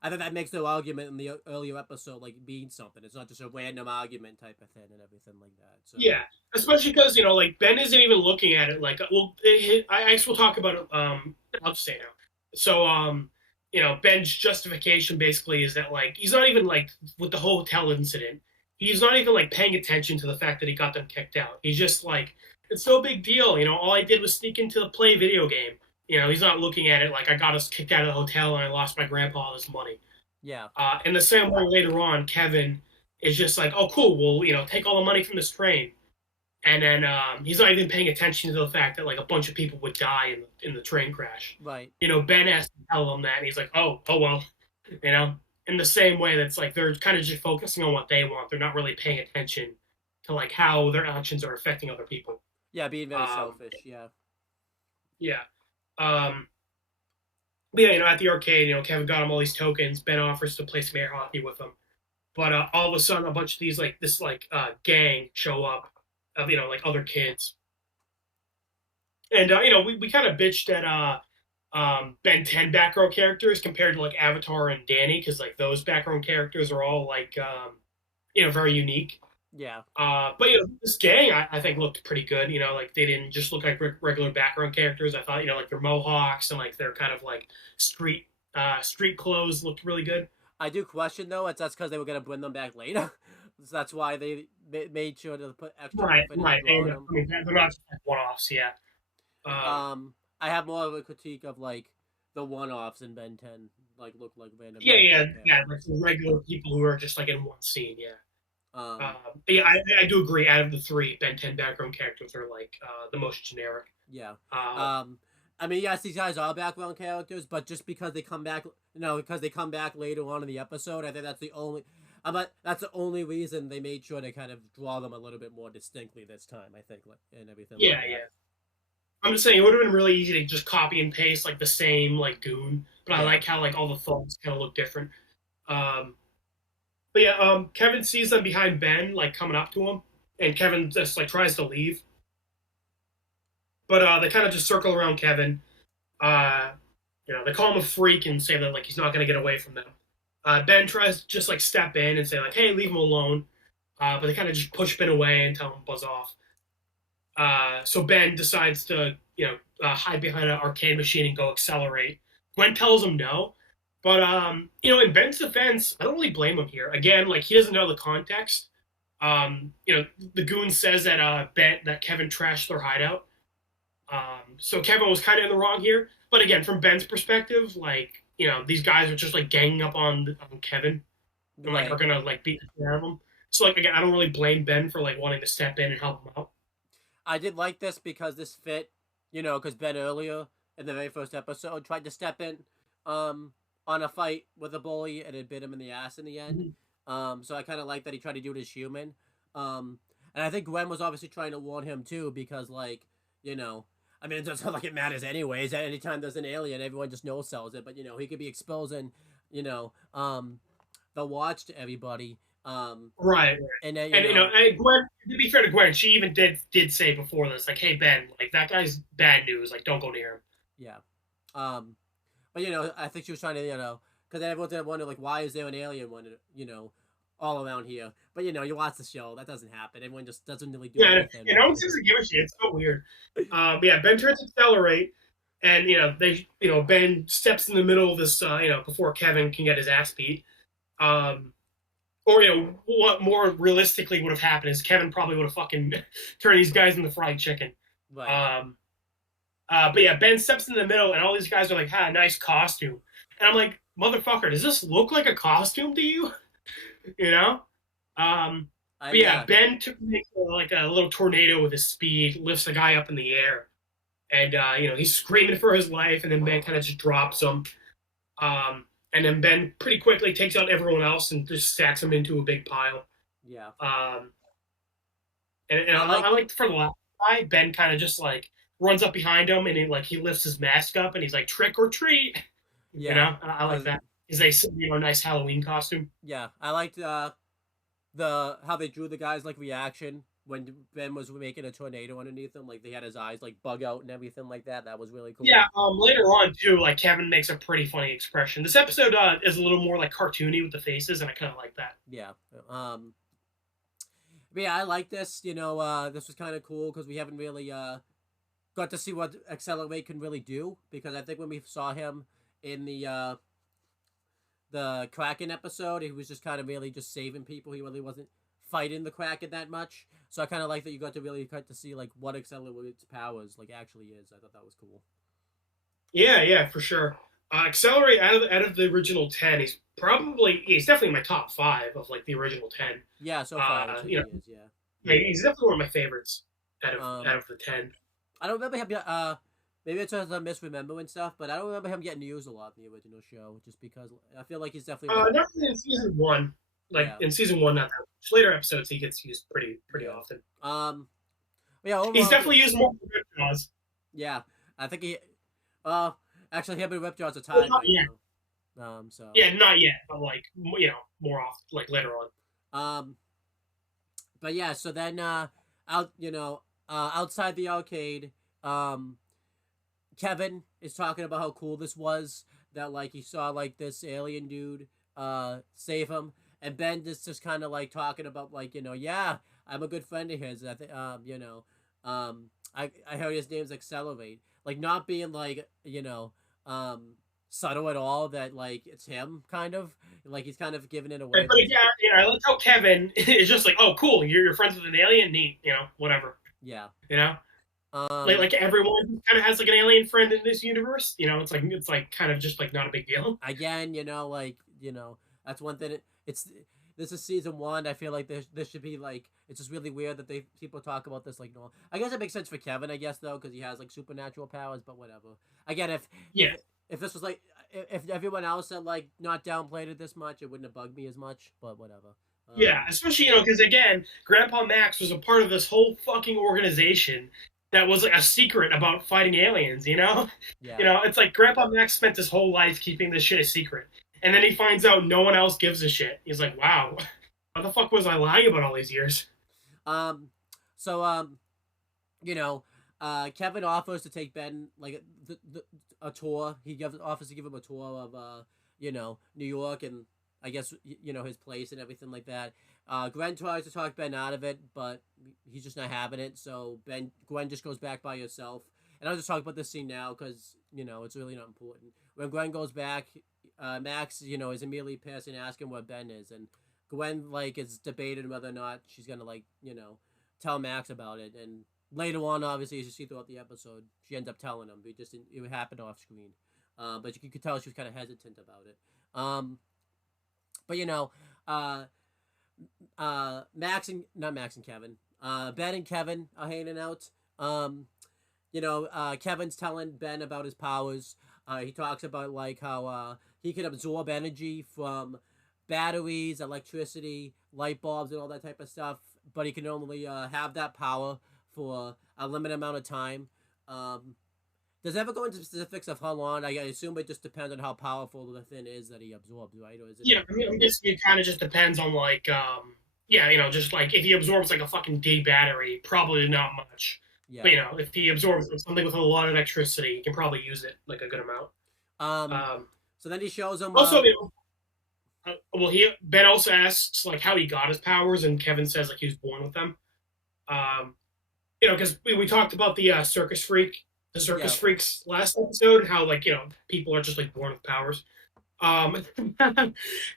I think that makes no argument in the earlier episode like being something. It's not just a random argument type of thing and everything like that. So Yeah, especially because like Ben isn't even looking at it like I guess we'll talk about it. I'll just say now. So Ben's justification basically is that like he's not even like with the hotel incident. He's not even like paying attention to the fact that he got them kicked out. He's just like it's no big deal. All I did was sneak into the play video game. He's not looking at it like I got us kicked out of the hotel and I lost my grandpa all this money. yeah. In the same way later on, Kevin is just like, oh, cool, well, take all the money from this train. And then he's not even paying attention to the fact that like a bunch of people would die in the train crash. Right. Ben has to tell him that, and he's like, oh well, in the same way that's like they're kind of just focusing on what they want. They're not really paying attention to like how their actions are affecting other people. Yeah. Being very selfish. Yeah. Yeah. But yeah, at the arcade, Kevin got him all these tokens. Ben offers to play some air hockey with him. But all of a sudden, a bunch of these like this like gang show up of like other kids, and we kind of bitched at Ben 10 background characters compared to like Avatar and Danny because like those background characters are all like very unique. Yeah. But this gang I think looked pretty good. Like they didn't just look like regular background characters. I thought like their mohawks and like their kind of like street clothes looked really good. I do question though. That's because they were gonna bring them back later. So that's why they made sure to put extra Right, effort into right. And drawing them. I mean, they're not just like one-offs. Yeah. I have more of a critique of like the one-offs in Ben 10, like look like random Yeah, yeah, yeah. Like characters. the regular people who are just like in one scene. Yeah. Um, Yeah, I do agree. Out of the three, Ben 10 background characters are like the most generic. yeah. Uh, Um, I mean, yes, these guys are background characters, but just because they come back, because they come back later on in the episode, I think that's the only. But that's the only reason they made sure to kind of draw them a little bit more distinctly this time. I think, and everything like yeah, that. yeah. I'm just saying it would have been really easy to just copy and paste like the same like goon, but I Yeah, like how like all the thugs kind of look different. Um, but yeah, Kevin sees them behind Ben, like coming up to him, and Kevin just like tries to leave, but they kind of just circle around Kevin. Uh, they call him a freak and say that like he's not going to get away from them. Ben tries to just like step in and say like, "Hey, leave him alone," but they kind of just push Ben away and tell him to buzz off. So Ben decides to hide behind an arcade machine and go accelerate. Gwen tells him no, but in Ben's defense, I don't really blame him here. Again, like he doesn't know the context. The goon says that that Kevin trashed their hideout. So Kevin was kind of in the wrong here. But again, from Ben's perspective, like these guys are just like ganging up on Kevin and like right. are gonna like beat the shit out of him. So like again, I don't really blame Ben for like wanting to step in and help him out. I did like this because this fit, because Ben earlier in the very first episode tried to step in, um, on a fight with a bully and it bit him in the ass in the end. Mm-hmm. So I kind of like that he tried to do it as human. Um, and I think Gwen was obviously trying to warn him too because you know, I mean, it doesn't like it matters anyways. Anytime there's an alien, everyone just no sells it. But he could be exposing, you know, um, the watch to everybody. Right. And then And Gwen. To be fair to Gwen, she even did say before this, like, "Hey Ben, like that guy's bad news. Like, don't go near him." yeah. Um, but I think she was trying to, because everyone's gonna wonder like, why is there an alien one, all around here? But you watch the show, that doesn't happen. Everyone just doesn't really do Yeah, anything. no one seems to give a shit. It's so weird. Yeah, Ben tries to accelerate, and Ben steps in the middle of this, before Kevin can get his ass beat. Um, or what more realistically would have happened is Kevin probably would have fucking turned these guys into fried chicken. Right. But yeah, Ben steps in the middle, and all these guys are like, "Ha, nice costume," and I'm like, "Motherfucker, does this look like a costume to you?" you know. But yeah, Yeah. Ben makes like a little tornado with his speed, lifts the guy up in the air, and he's screaming for his life, and then Ben kind of just drops him. And then Ben pretty quickly takes out everyone else and just stacks them into a big pile. Yeah. And I like for the last guy, Ben kind of just like runs up behind him and he lifts his mask up and he's like trick or treat. Yeah. I like that. Is a nice Halloween costume. Yeah. I liked the how they drew the guy's like reaction when Ben was making a tornado underneath him. Like they had his eyes like bug out and everything like that. That was really cool. Yeah. Later on too, like Kevin makes a pretty funny expression. This episode is a little more like cartoony with the faces, and I kind of like that. Yeah. But yeah, I like this. This was kind of cool because we haven't really got to see what Accelerate can really do. Because I think when we saw him in the Kraken episode, he was just kind of really just saving people. He really wasn't fighting the Kraken that much. So I kind of like that you got to really cut to see like what Accelerate's powers like actually is. I thought that was cool. Yeah, for sure. Accelerate out of the original 10, he's definitely in my top 5 of like the original 10. Yeah, so far Uh, he you know, is. Yeah. yeah, he's definitely one of my favorites out of the 10. I don't remember him. Maybe it's because I'm misremembering stuff, but I don't remember him getting used a lot in the original show. Just because I feel like he's definitely. Not really in season 1. Like in season 1, not that much. Later episodes, he gets used pretty often. Yeah, overall, he's definitely used more for Ripjaws. Yeah, I think he. Actually, him and Ripjaws are tied right now. So. Yeah, not yet, but like more often, like later on. But yeah, so then outside the arcade, Kevin is talking about how cool this was, that like he saw like this alien dude save him, and Ben is just kind of like talking about like yeah, I'm a good friend of his. I think I heard his name's Accelerate, like not being like subtle at all that like it's him, kind of like he's kind of giving it away. But yeah, I like how Kevin is just like, oh, cool, you're friends with an alien, neat, whatever, Yeah. you know. Um. Like everyone kind of has like an alien friend in this universe, it's like kind of just like not a big deal. Again, like that's one thing. It's this is season one. I feel like this should be like it's just really weird that people talk about this like no. I guess it makes sense for Kevin, I guess though, because he has like supernatural powers. But whatever. Again, Yeah, if this was like if everyone else had like not downplayed it this much, it wouldn't have bugged me as much. But whatever. yeah, especially because again, Grandpa Max was a part of this whole fucking organization that was like a secret about fighting aliens. Yeah. It's like Grandpa Max spent his whole life keeping this shit a secret, and then he finds out no one else gives a shit. He's like, wow, what the fuck was I lying about all these years? Um. So you know, Kevin offers to take Ben like a tour. Offers to give him a tour of New York and I guess his place and everything like that. Gwen tries to talk Ben out of it, but he's just not having it. So Gwen just goes back by herself. And I'll just talk about this scene now because it's really not important. When Gwen goes back, Max is immediately pissed and asking where Ben is, and Gwen like is debating whether or not she's gonna like tell Max about it. And later on, obviously, as you see throughout the episode, she ends up telling him. It happened off screen, but you could tell she was kind of hesitant about it. But not Max and Kevin. Ben and Kevin are hanging out. Kevin's telling Ben about his powers. He talks about like how he can absorb energy from batteries, electricity, light bulbs, and all that type of stuff. But he can only have that power for a limited amount of time. Does it ever go into specifics of how long? I assume it just depends on how powerful the thing is that he absorbs, right? Or is it? Yeah, I mean, I guess it kind of just depends on like, yeah, just like if he absorbs like a fucking D battery, probably not much. Yeah. But if he absorbs something with a lot of electricity, he can probably use it like a good amount. So then he shows him. Also, Ben also asks like how he got his powers, and Kevin says like he was born with them. Because we talked about the circus freaks last episode, how like people are just like born with powers.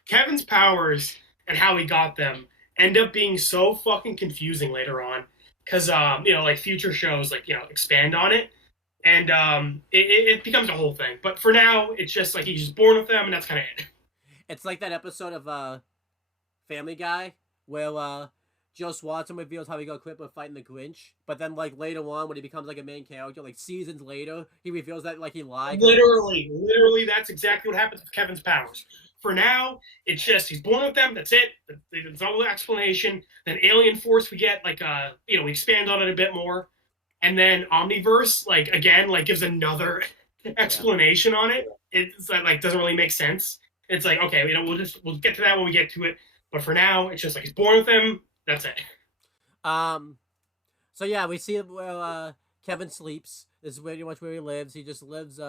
Kevin's powers and how he got them end up being so fucking confusing later on because like future shows like expand on it and it becomes a whole thing. But for now, it's just like he's just born with them, and that's kind of it. It's like that episode of Family Guy where Joe Swanson reveals how he got quit with fighting the Grinch, but then like later on when he becomes like a main character, like seasons later, he reveals that like he lied. Literally, that's exactly what happens with Kevin's powers. For now, it's just he's born with them. That's it. There's no explanation. Then Alien Force, we get like we expand on it a bit more, and then Omniverse, like again, like gives another explanation on it. It's like doesn't really make sense. It's like okay, we'll get to that when we get to it. But for now, it's just like he's born with them. That's it. So yeah, we see where Kevin sleeps. This is pretty much where he lives. He just lives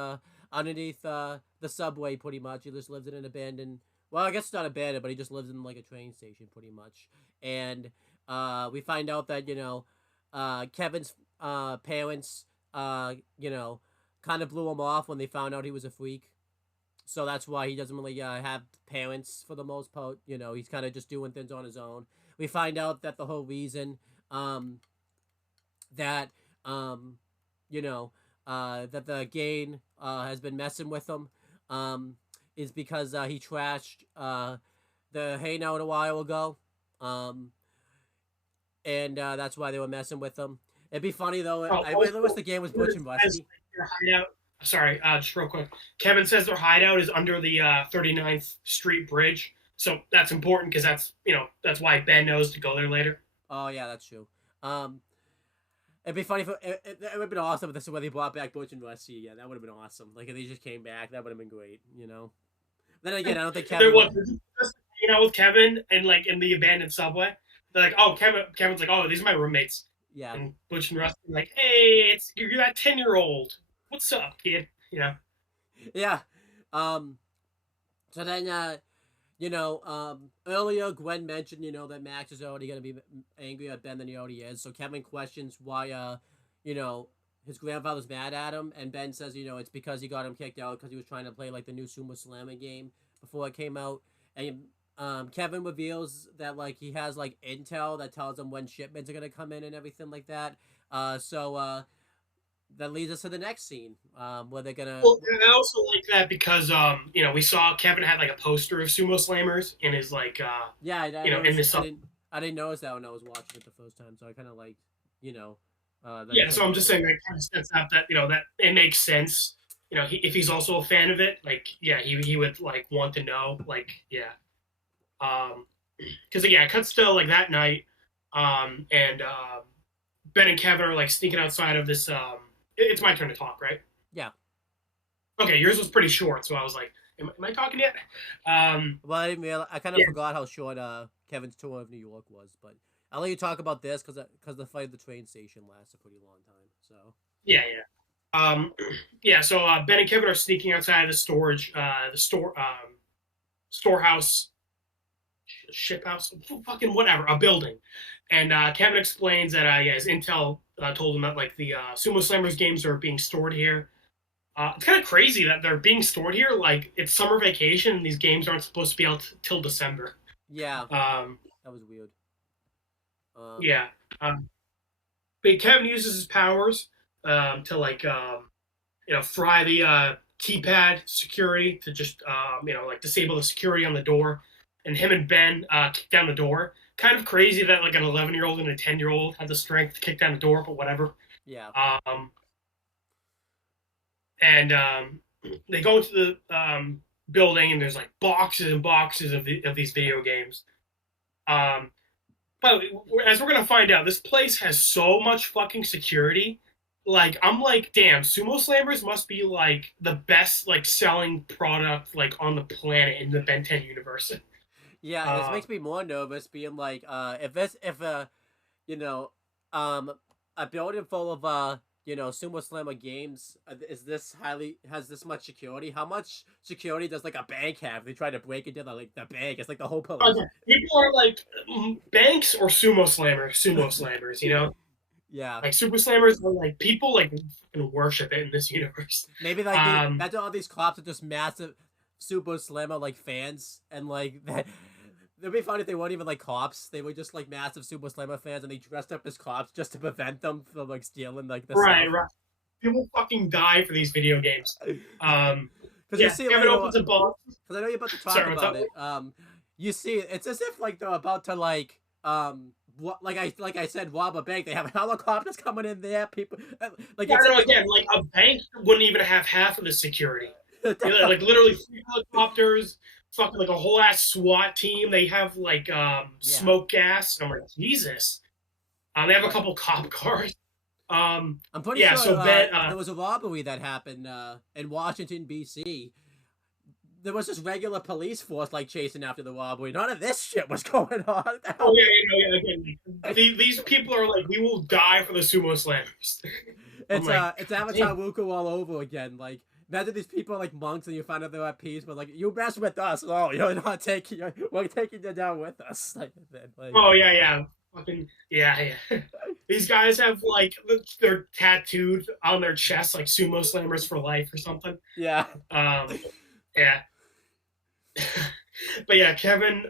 underneath the subway, pretty much. He just lives in an abandoned. Well, I guess it's not abandoned, but he just lives in like a train station, pretty much. And we find out that Kevin's parents kind of blew him off when they found out he was a freak. So that's why he doesn't really have parents for the most part. He's kind of just doing things on his own. We find out that the whole reason that that the Gain has been messing with him is because he trashed the Hangout a while ago, and that's why they were messing with him. It'd be funny though. I really wish the game was Butch and Rusty. Sorry, just real quick. Kevin says their hideout is under the 39th Street Bridge. So that's important because that's why Ben knows to go there later. Oh yeah, that's true. It'd be funny it would have been awesome if this is where they brought back Butch and Rusty. Yeah, that would have been awesome. Like if they just came back, that would have been great. Then again, I don't think Kevin. Just with Kevin and like in the abandoned subway. They're like, oh, Kevin's like, oh, these are my roommates. Yeah. And Butch and Rusty are like, hey, you're that 10-year-old. What's up, kid? Yeah. So then earlier Gwen mentioned, that Max is already going to be angry at Ben than he already is. So Kevin questions why, his grandfather's mad at him, and Ben says, it's because he got him kicked out because he was trying to play like the new Sumo Slammer game before it came out, and Kevin reveals that like he has like intel that tells him when shipments are gonna come in and everything like that. So that leads us to the next scene, where they're gonna. Well, and I also like that because we saw Kevin had like a poster of Sumo Slammers in his like Yeah, in this. I didn't notice that when I was watching it the first time, so I kind of like, you know, that Yeah, so I'm just saying that kind of sets up that that it makes sense. If he's also a fan of it, like yeah, he would like want to know, like yeah, because yeah, it cuts to like that night, and Ben and Kevin are like sneaking outside of this. It's my turn to talk, right? Yeah. Okay, yours was pretty short, so I was like, am I talking yet? Well, I didn't realize, I kind of forgot how short Kevin's tour of New York was, but I'll let you talk about this because the fight at the train station lasts a pretty long time. So yeah. So Ben and Kevin are sneaking outside the storehouse, ship house, fucking whatever, a building. And Kevin explains that his intel told him that like the Sumo Slammers games are being stored here. It's kind of crazy that they're being stored here. Like it's summer vacation, and these games aren't supposed to be out till December. Yeah, that was weird. Yeah, but Kevin uses his powers to like fry the keypad security to just like disable the security on the door, and him and Ben kick down the door. Kind of crazy that like an 11-year-old and a 10-year-old had the strength to kick down the door, but whatever. Yeah. And they go into the building, and there's like boxes and boxes of these video games. But as we're gonna find out, this place has so much fucking security. Like I'm like, damn, Sumo Slammers must be like the best like selling product like on the planet in the Ben 10 universe. Yeah, this makes me more nervous being like, if a building full of Sumo Slammer games has this much security? How much security does like a bank have? They try to break into the bank. It's like the whole police. Okay. People are like banks or Sumo Slammers, Yeah. Like Sumo Slammers are like people like worship it in this universe. Maybe like imagine all these cops are just massive Sumo Slammer like fans, and like that. It'd be fun if they weren't even like cops. They were just like massive Sumo Slammer fans, and they dressed up as cops just to prevent them from like stealing like the right, stuff. right. People fucking die for these video games. Because you see, Kevin opens a box. Because I know you're about to talk about it. You see, it's as if like they're about to like like I said, rob a bank. They have helicopters coming in there. People like I know again, like a bank wouldn't even have half of the security. Like literally 3 helicopters. Fucking like a whole ass SWAT team. They have like smoke gas. And I'm like, Jesus. They have a couple cop cars. I'm pretty sure so there was a robbery that happened in Washington B.C. There was this regular police force like chasing after the robbery. None of this shit was going on. Oh yeah. Again, these people are like, we will die for the Sumo Slammers. It's Avatar Wuku all over again. Like. Imagine these people are like monks, and you find out they're at peace, but like you mess with us, oh, you're not taking, we're taking you down with us. Like, oh yeah, fucking yeah. These guys have like they're tattooed on their chest like Sumo Slammers for life or something. Yeah. Yeah. But yeah, Kevin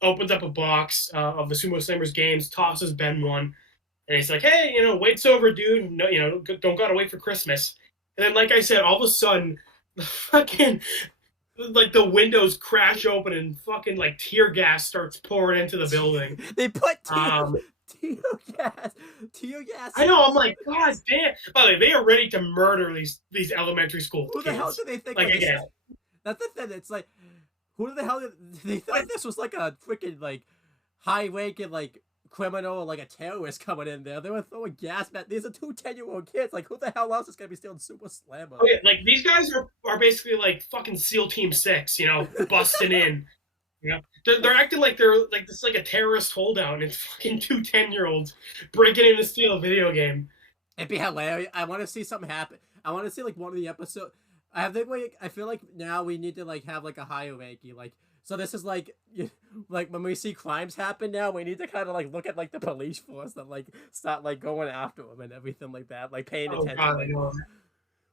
opens up a box of the Sumo Slammers games, tosses Ben one, and he's like, "Hey, wait's over, dude. No, don't gotta wait for Christmas." And then, like I said, all of a sudden, the fucking, like, the windows crash open and fucking, like, tear gas starts pouring into the building. They put tear gas. I know, I'm like, God damn. By the way, they are ready to murder these elementary school kids. Who the hell do they think? Like, again. That's the thing. It's like, who the hell did they thought this was, like, a freaking, like, high-ranking, like, criminal or like a terrorist coming in there. They were throwing gas back. These are 2 10-year-old kids. Like, who the hell else is gonna be stealing Sumo Slammer? Okay, like these guys are basically like fucking SEAL Team 6, busting in. They're acting like they're like this like a terrorist holdout, and it's fucking 2 10-year-olds breaking in to steal a video game. It'd be hilarious. I want to see something happen. I want to see like one of the episodes. I feel like now we need to like have like a hierarchy. Like, so this is like like when we see crimes happen now, we need to kind of like look at like the police force that like start like going after them and everything like that, like paying Oh attention. god, I Like, know.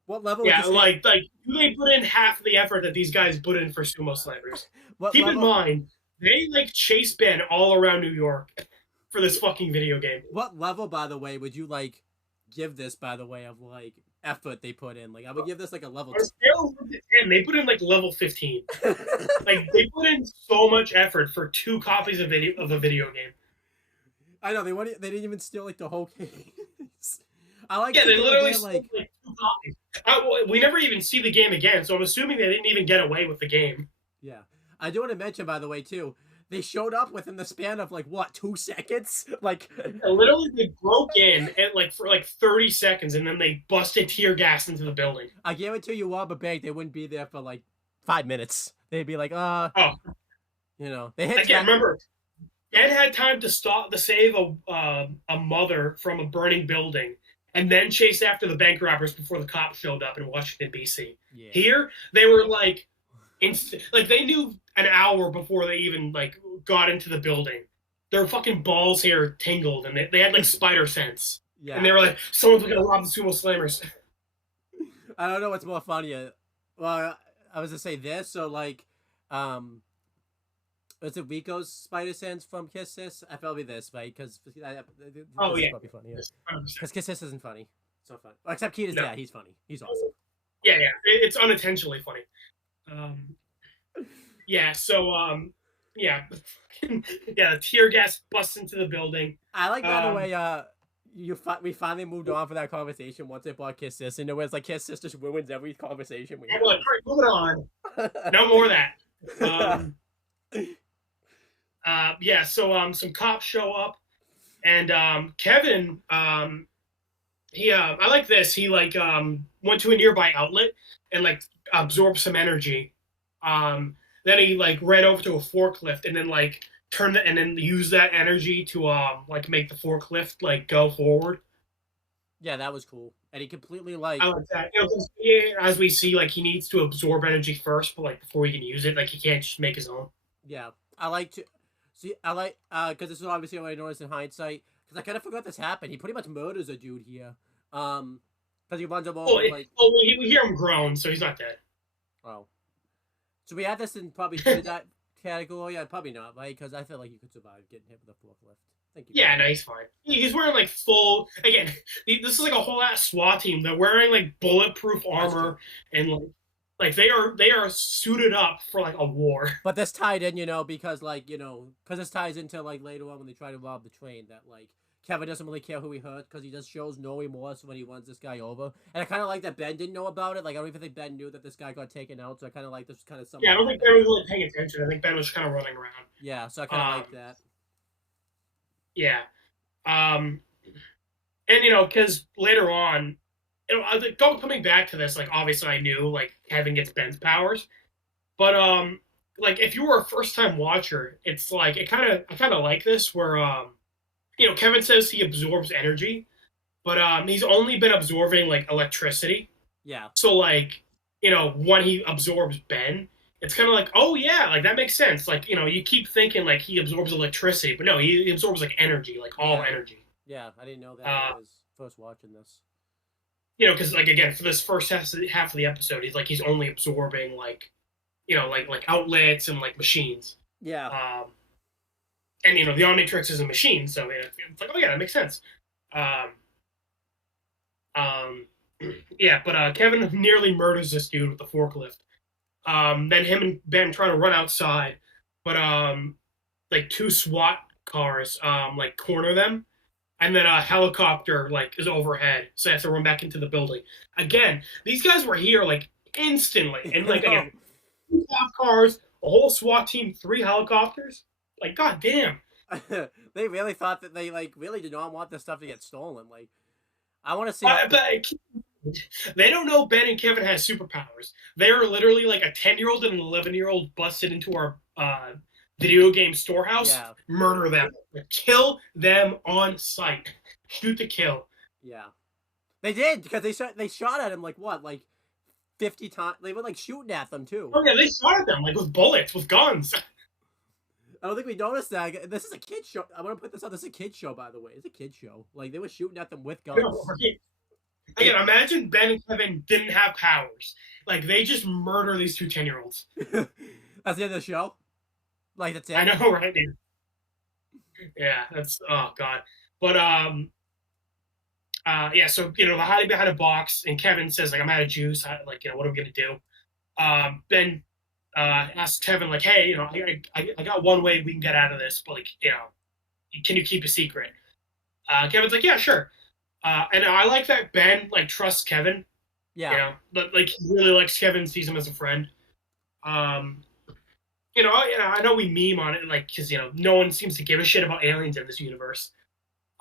what level would you Yeah, say? like they put in half the effort that these guys put in for sumo slammers. What Keep in level? mind, they like chase Ben all around New York for this fucking video game. What level, by the way, would you like give this? By the way, of like effort they put in. Like, I would give this like a level On a scale of 1 to 10, they put in like level 15. Like they put in so much effort for 2 copies of a video game. I know they didn't even steal like the whole case. I like Yeah, the they literally idea stole like like 2 copies. We never even see the game again, so I'm assuming they didn't even get away with the game. yeah. I do want to mention, by the way, too, they showed up within the span of like what 2 seconds, like. Yeah, literally, they broke in at like for like 30 seconds, and then they busted tear gas into the building. I guarantee you rob a bank, they wouldn't be there for like 5 minutes. They'd be like, Oh, they hit again, remember, Ed had time to stop to save a mother from a burning building, and then chase after the bank robbers before the cops showed up in Washington D.C. Yeah. Here, they were like, like they knew an hour before they even like got into the building. Their fucking balls here tingled, and they had like spider sense. Yeah. And they were like, someone's gonna rob the sumo slammers. I don't know what's more funny. Well, I was gonna say this, so like, was it Rico's spider sense from Kiss Sis? I felt this, right? Because this Oh is yeah, probably funny. yeah. Because Kiss Sis isn't funny. It's not funny. Well, except Keita's dad, he's funny. He's awesome. Yeah, it's unintentionally funny. Yeah, so yeah, yeah, the tear gas busts into the building. I like, by the way, we finally moved on for that conversation once it brought Kiss Sis, and it was like Kiss Sis just ruins every conversation we have. Like, all right, moving on. No more of that. Yeah, so some cops show up, and Kevin, he I like this. He like went to a nearby outlet and like absorbed some energy. Then he like ran over to a forklift and then like turned it and then used that energy to like make the forklift like go forward. Yeah, that was cool. And he completely like. I like that. Yeah, as we see, like he needs to absorb energy first, but like before he can use it, like he can't just make his own. Yeah, I like to see. I like because this is obviously what I noticed in hindsight. Because I kind of forgot this happened. He pretty much murders a dude here. Because he runs him over like. Oh, we hear him groan, so he's not dead. Oh. So we had this in probably that category. Yeah, probably not, right? Because I feel like you could survive getting hit with a forklift. Thank you. Yeah, no, he's fine. He's wearing like full. Again, this is like a whole ass SWAT team. They're wearing like bulletproof armor and like they are suited up for like a war. But this tied in, because like because this ties into like later on when they try to rob the train that like Kevin doesn't really care who he hurt because he just shows no remorse when he runs this guy over. And I kind of like that Ben didn't know about it. Like, I don't even think Ben knew that this guy got taken out. So I kind of like this kind of something. Yeah, I don't think Ben was really paying attention. I think Ben was kind of running around. Yeah, so I kind of like that. Yeah. And, because later on, coming back to this, like, obviously I knew, like, Kevin gets Ben's powers. But, like, if you were a first-time watcher, it's like, I kind of like this where, Kevin says he absorbs energy, but he's only been absorbing like electricity. Yeah. So like, when he absorbs Ben, it's kind of like, oh yeah, like that makes sense. Like, you keep thinking like he absorbs electricity, but no, he absorbs like energy, like all energy. Yeah, I didn't know that when I was first watching this. Because like again, for this first half of the episode, he's only absorbing like, like outlets and like machines. Yeah. And the Omnitrix is a machine, so it's like, oh yeah, that makes sense. Yeah, but Kevin nearly murders this dude with the forklift. Then him and Ben try to run outside, but like 2 SWAT cars like corner them, and then a helicopter like is overhead, so they have to run back into the building. Again, these guys were here like instantly, and like again, 2 SWAT cars, a whole SWAT team, 3 helicopters. Like, god damn. They really thought that they like really did not want this stuff to get stolen. Like, I want to see. But they don't know Ben and Kevin has superpowers. They are literally like a 10-year-old and an 11-year-old busted into our video game storehouse. Yeah. Murder them. Kill them on sight. Shoot to kill. Yeah. They did, because they shot at him like what? Like 50 times. They were like shooting at them too. Oh yeah, they shot at them like with bullets, with guns. I don't think we noticed that. This is a kid show. I want to put this on. This is a kid show, by the way. It's a kid show. Like they were shooting at them with You know, guns. right? Again, imagine Ben and Kevin didn't have powers. Like they just murder these two 10-year-olds. That's the end of the show. Like that's it. I know, right? Yeah, that's oh god. But yeah. So they're hiding behind a box, and Kevin says like, "I'm out of juice. What are we gonna do?" Ben asks Kevin like, "Hey, I got one way we can get out of this, but can you keep a secret?" Kevin's like, "Yeah, sure." And I like that Ben like trusts Kevin. Yeah. But like he really likes Kevin, sees him as a friend. Um, I know we meme on it, like because no one seems to give a shit about aliens in this universe.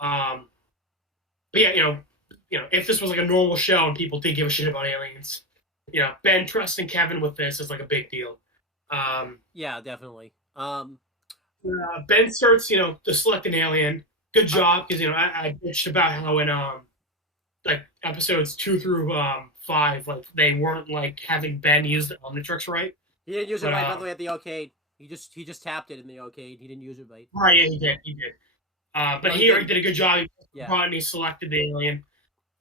Um, but yeah, if this was like a normal show and people did give a shit about aliens, Ben trusting Kevin with this is like a big deal. Yeah, definitely. Ben starts, to select an alien. Good job, because I bitched about how in like episodes 2 through 5, like they weren't like having Ben use the Omnitrix right. He didn't use it right, by the way, at the arcade. He just tapped it in the arcade. He didn't use it right. Right, yeah, he did. But No, he he already didn't. did a good job. Yeah. He selected the alien.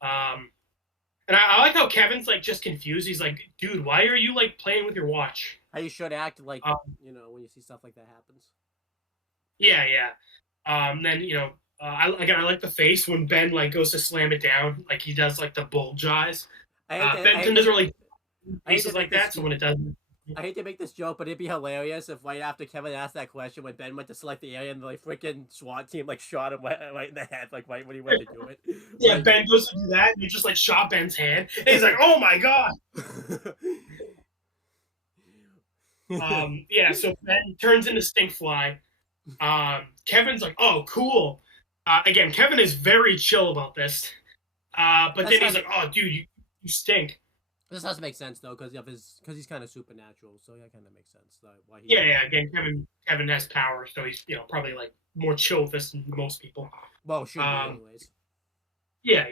And I like how Kevin's like just confused. He's like, dude, why are you like playing with your watch? How you should act like Um, when you see stuff like that happens. yeah, yeah. Then I like the face when Ben like goes to slam it down, like he does like the bulge eyes. Ben doesn't really faces like that, so when it doesn't. I hate to make this joke, but it'd be hilarious if right after Kevin asked that question, when Ben went to select the alien, the like freaking SWAT team like shot him right in the head, like right when he went to do it. Yeah, like, Ben goes to do that, and he just like shot Ben's hand, and he's like, "Oh my god!" Yeah, so Ben turns into Stinkfly. Kevin's like, "Oh, cool." Again, Kevin is very chill about this, but then he's like, "Oh, dude, you stink." This has to make sense though, because he's kind of supernatural, so that kind of makes sense. Why he yeah. Again, Kevin has power, so he's probably like more chill with this than most people. Well, should be anyways. Yeah.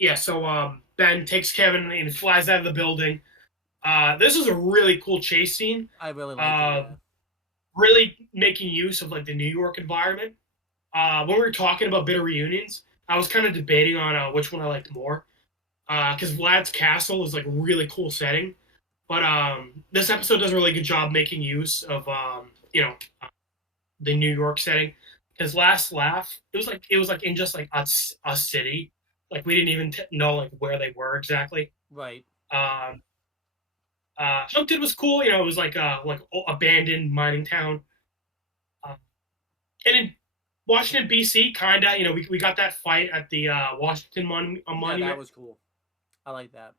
Yeah. So Ben takes Kevin and flies out of the building. This is a really cool chase scene. I really like it. Really making use of like the New York environment. When we were talking about bitter reunions, I was kind of debating on which one I liked more. Because Vlad's castle is like a really cool setting, but this episode does a really good job making use of the New York setting. Because Last Laugh, it was like in just like a city, like we didn't even know like where they were exactly. Right. Hunted was cool, it was like abandoned mining town, and in Washington B.C. kinda, we got that fight at the Washington Monument. Yeah, that was cool. I like that.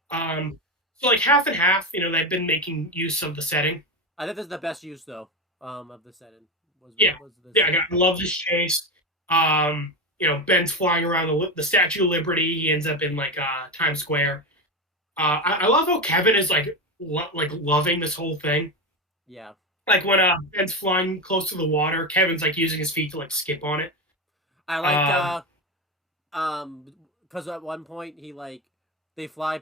So like half and half, they've been making use of the setting. I think this is the best use though, of the setting. I love this chase. Ben's flying around the Statue of Liberty. He ends up in like Times Square. I love how Kevin is like loving this whole thing. Yeah. Like when Ben's flying close to the water, Kevin's like using his feet to like skip on it. I like because at one point they fly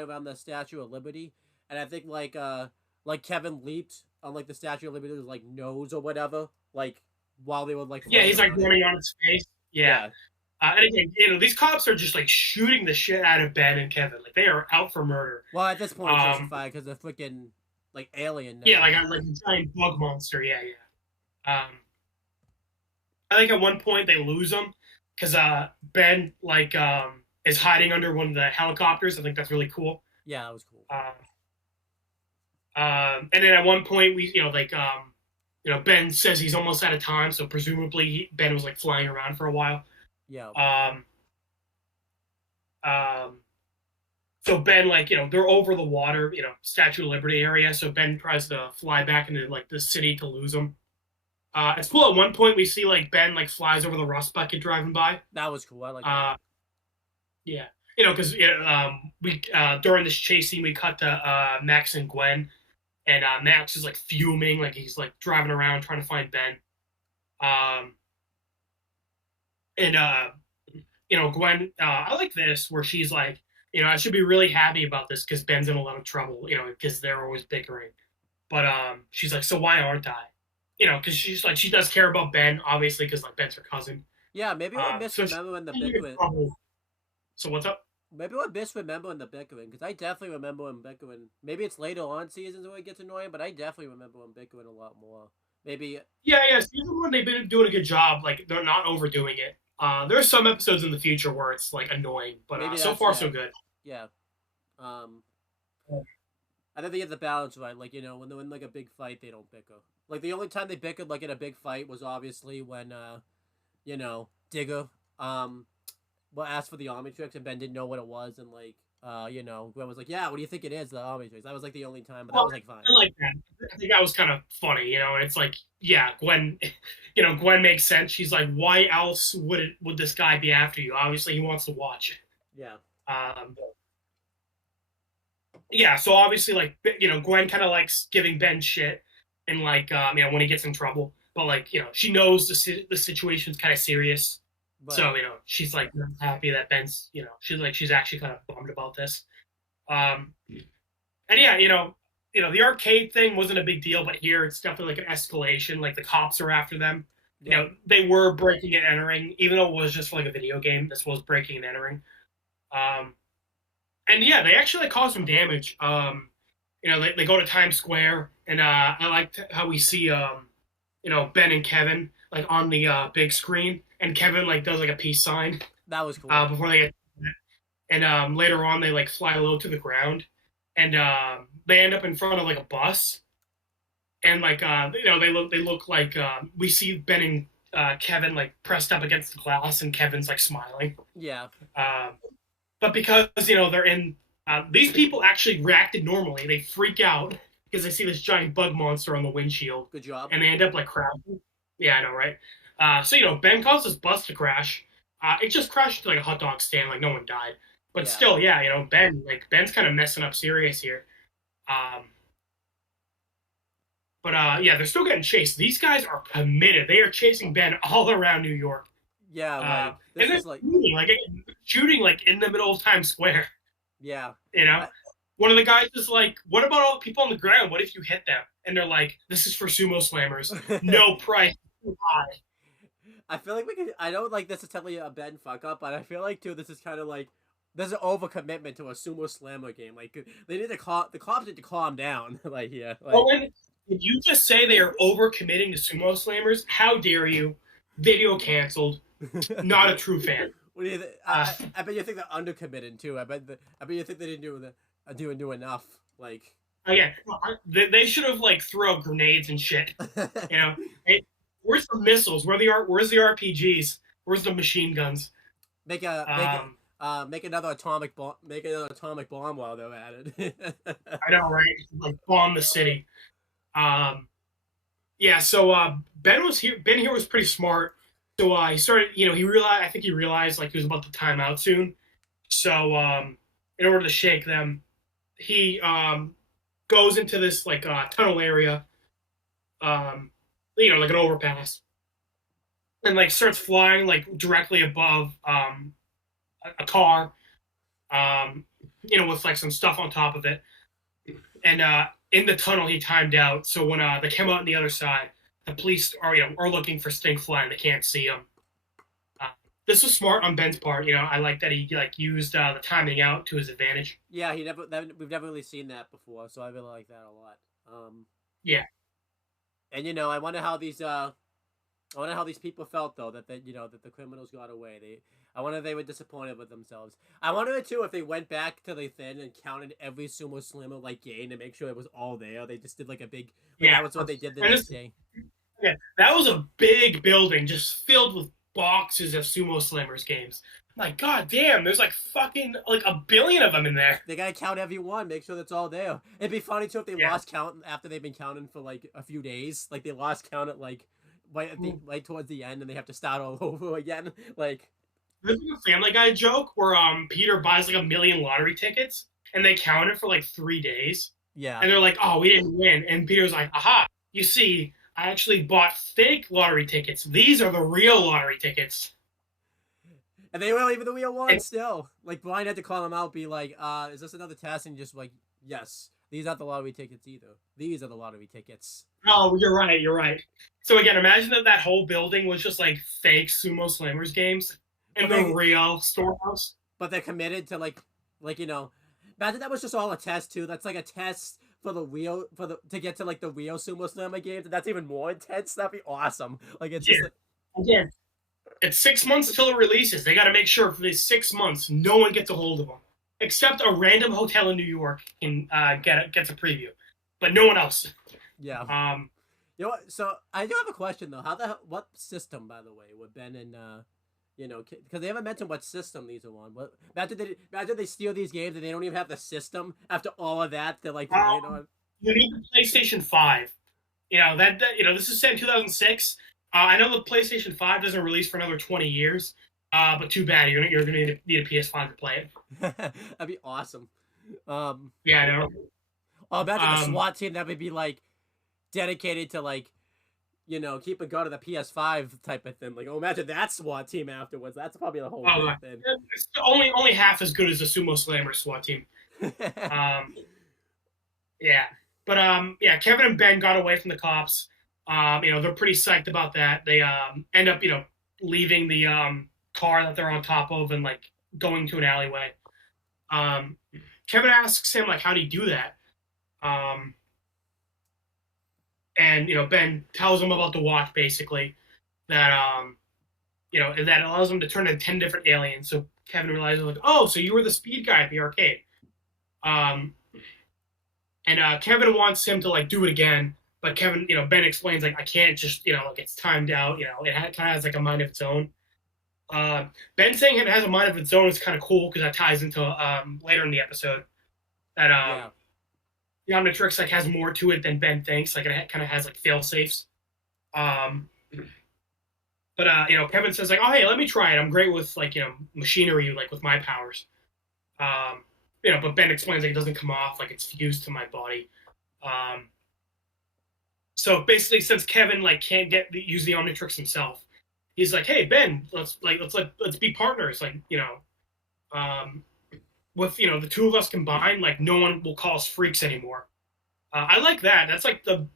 around the Statue of Liberty, and I think like Kevin leaped on like the Statue of Liberty's like nose or whatever, like while they were like he's like running on its face. Yeah. And again, these cops are just like shooting the shit out of Ben and Kevin. Like they are out for murder. Well, at this point, it's justified because they're freaking like alien. Now. Yeah, like a giant bug monster. Yeah. I think at one point they lose him because Ben is hiding under one of the helicopters. I think that's really cool. Yeah, that was cool. And then at one point Ben says he's almost out of time, so presumably Ben was like flying around for a while. Yeah. So Ben, they're over the water, Statue of Liberty area. So Ben tries to fly back into like the city to lose him. It's cool. At one point, we see like Ben flies over the rust bucket driving by. That was cool. I like that. Yeah, because we during this chase scene we cut to Max and Gwen, and Max is like fuming, like he's like driving around trying to find Ben. And Gwen, I like this where she's like, I should be really happy about this because Ben's in a lot of trouble, because they're always bickering. But she's like, so why aren't I? Because she's like, she does care about Ben, obviously, because like Ben's her cousin. Yeah, maybe we'll So she's misremember in the in bickering. trouble. So what's up? Maybe we'll misremember in the bickering because I definitely remember when bickering. Maybe it's later on seasons where it gets annoying, but I definitely remember when bickering a lot more. Maybe. Yeah. Season one, they've been doing a good job. Like they're not overdoing it. There are some episodes in the future where it's like annoying, but Maybe so that's far so good. Yeah. I think they get the balance right. Like when they're in like a big fight, they don't bicker. Like the only time they bickered like in a big fight was obviously when Digger well asked for the Omnitrix and Ben didn't know what it was and like Gwen was like, yeah, what do you think it is, the Omnitrix? That was like the only time, but that was like fine. I like that. I think that was kind of funny, and it's like, yeah, Gwen, Gwen makes sense. She's like, why else would this guy be after you? Obviously, he wants to watch. Yeah. Yeah, so obviously, like, Gwen kind of likes giving Ben shit, and like, when he gets in trouble, but like, she knows the situation's kind of serious, right. So she's like happy that Ben's, she's actually kind of bummed about this, and yeah, the arcade thing wasn't a big deal, but here it's definitely like an escalation. Like the cops are after them. Yeah. They were breaking and entering, even though it was just like a video game. This was breaking and entering. And yeah, they actually like cause some damage. They go to Times Square, and I liked how we see Ben and Kevin like on the big screen, and Kevin like does like a peace sign. That was cool. Before they get, and later on they like fly low to the ground, and they end up in front of like a bus, and like they look like we see Ben and Kevin like pressed up against the glass, and Kevin's like smiling. Yeah. But because they're in, these people actually reacted normally. They freak out because they see this giant bug monster on the windshield. Good job. And they end up like crashing. Yeah, I know, right? So Ben caused this bus to crash. It just crashed to like a hot dog stand, like no one died. But still, yeah, Ben's kind of messing up serious here. But yeah, they're still getting chased. These guys are committed. They are chasing Ben all around New York. Yeah, and they're shooting like in the middle of Times Square. Yeah. One of the guys is like, what about all the people on the ground? What if you hit them? And they're like, this is for sumo slammers. No price too high. I feel like I know like this is totally a Ben fuck up, but I feel like too this is kind of like there's an overcommitment to a sumo slammer game. Like they need to the cops need to calm down. Like yeah. Owen, did you just say they are overcommitting to sumo slammers? How dare you? Video canceled. Not a true fan. What do you think? I bet you think they're undercommitted too. I bet you think they didn't do enough. Like. Yeah, they should have like thrown grenades and shit. Where's the missiles? Where's the RPGs? Where's the machine guns? Make another atomic bomb. Make another atomic bomb while they're at it. I know, right? Like bomb the city. Yeah. So Ben here was pretty smart. So he started. I think he realized like he was about to time out soon. So in order to shake them, he goes into this like tunnel area. Like an overpass, and like starts flying like directly above a car, with like some stuff on top of it. And in the tunnel, he timed out. So when they come out on the other side, the police are looking for Stinkfly and they can't see him. This was smart on Ben's part. I like that he like used the timing out to his advantage. Yeah, we've never really seen that before, so I really like that a lot. Yeah. And I wonder how these people felt though that that the criminals got away. I wonder if they were disappointed with themselves. I wonder too if they went back to the thing and counted every sumo slammer like game to make sure it was all there. They just did like a big. That was what they did the next day. Yeah, that was a big building just filled with boxes of sumo slammers games. Like, god damn, there's like fucking like a billion of them in there. They gotta count every one, make sure that's all there. It'd be funny too if they lost count after they've been counting for like a few days. Like they lost count at like right towards the end, and they have to start all over again. Like there's like a Family Guy joke where Peter buys like 1 million lottery tickets, and they count it for like 3 days. Yeah, and they're like, "Oh, we didn't win," and Peter's like, "Aha! You see, I actually bought fake lottery tickets. These are the real lottery tickets." And they weren't even the real ones still. Like, Brian had to call him out, be like, is this another test? And just like, yes, these aren't the lottery tickets either. These are the lottery tickets. Oh, you're right. You're right. So again, imagine that whole building was just like fake Sumo Slammers games in the real storehouse. But they're committed to imagine that was just all a test too. That's like a test for to get to like the real Sumo Slammer games, and that's even more intense. That'd be awesome. Like it's just again, it's 6 months until it releases. They got to make sure for these 6 months no one gets a hold of them, except a random hotel in New York can gets a preview, but no one else. Yeah. You know what? So I do have a question though. What system, by the way, would Ben and because they haven't mentioned what system these are on. Imagine they steal these games and they don't even have the system. After all of that, they're like playing on. You need the PlayStation 5. This is set in 2006. I know the PlayStation 5 doesn't release for another 20 years. But too bad. You're going to need a PS5 to play it. That'd be awesome. Yeah, I know. Oh, imagine the SWAT team that would be like dedicated to like, keep a gun to the PS5 type of thing. Like, imagine that SWAT team afterwards. That's probably the whole thing. It's only half as good as the Sumo Slammer SWAT team. Yeah. But Kevin and Ben got away from the cops. They're pretty psyched about that. They end up, leaving the car that they're on top of and like going to an alleyway. Kevin asks him like, how do you do that? And Ben tells him about the watch, basically, that that allows him to turn into 10 different aliens. So Kevin realizes like, oh, so you were the speed guy at the arcade. And Kevin wants him to like do it again, but Ben explains like, I can't just like it's timed out. It kind of has like a mind of its own. Ben saying it has a mind of its own is kind of cool because that ties into later in the episode that the Omnitrix like has more to it than Ben thinks. Like it kind of has like fail safes. But Kevin says like, oh hey, let me try it. I'm great with like machinery, like with my powers. But Ben explains like it doesn't come off, like it's fused to my body. So basically, since Kevin like can't use the Omnitrix himself, he's like, hey Ben, let's be partners. Like with the two of us combined, like no one will call us freaks anymore. I like that. That's like the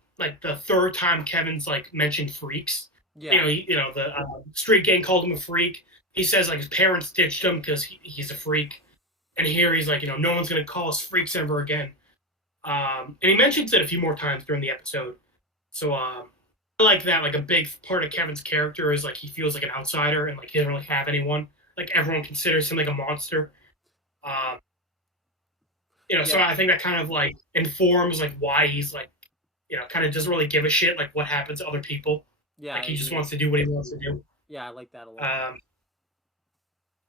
third time Kevin's like mentioned freaks. Yeah. The street gang called him a freak. He says like his parents ditched him because he's a freak. And here he's like, no one's going to call us freaks ever again. And he mentions it a few more times during the episode. So I like that. Like a big part of Kevin's character is like he feels like an outsider and like he doesn't really have anyone. Like everyone considers him like a monster. So I think that kind of like informs like why he's like, kind of doesn't really give a shit like what happens to other people. Yeah. Like he just wants to do what he wants to do. Yeah, I like that a lot.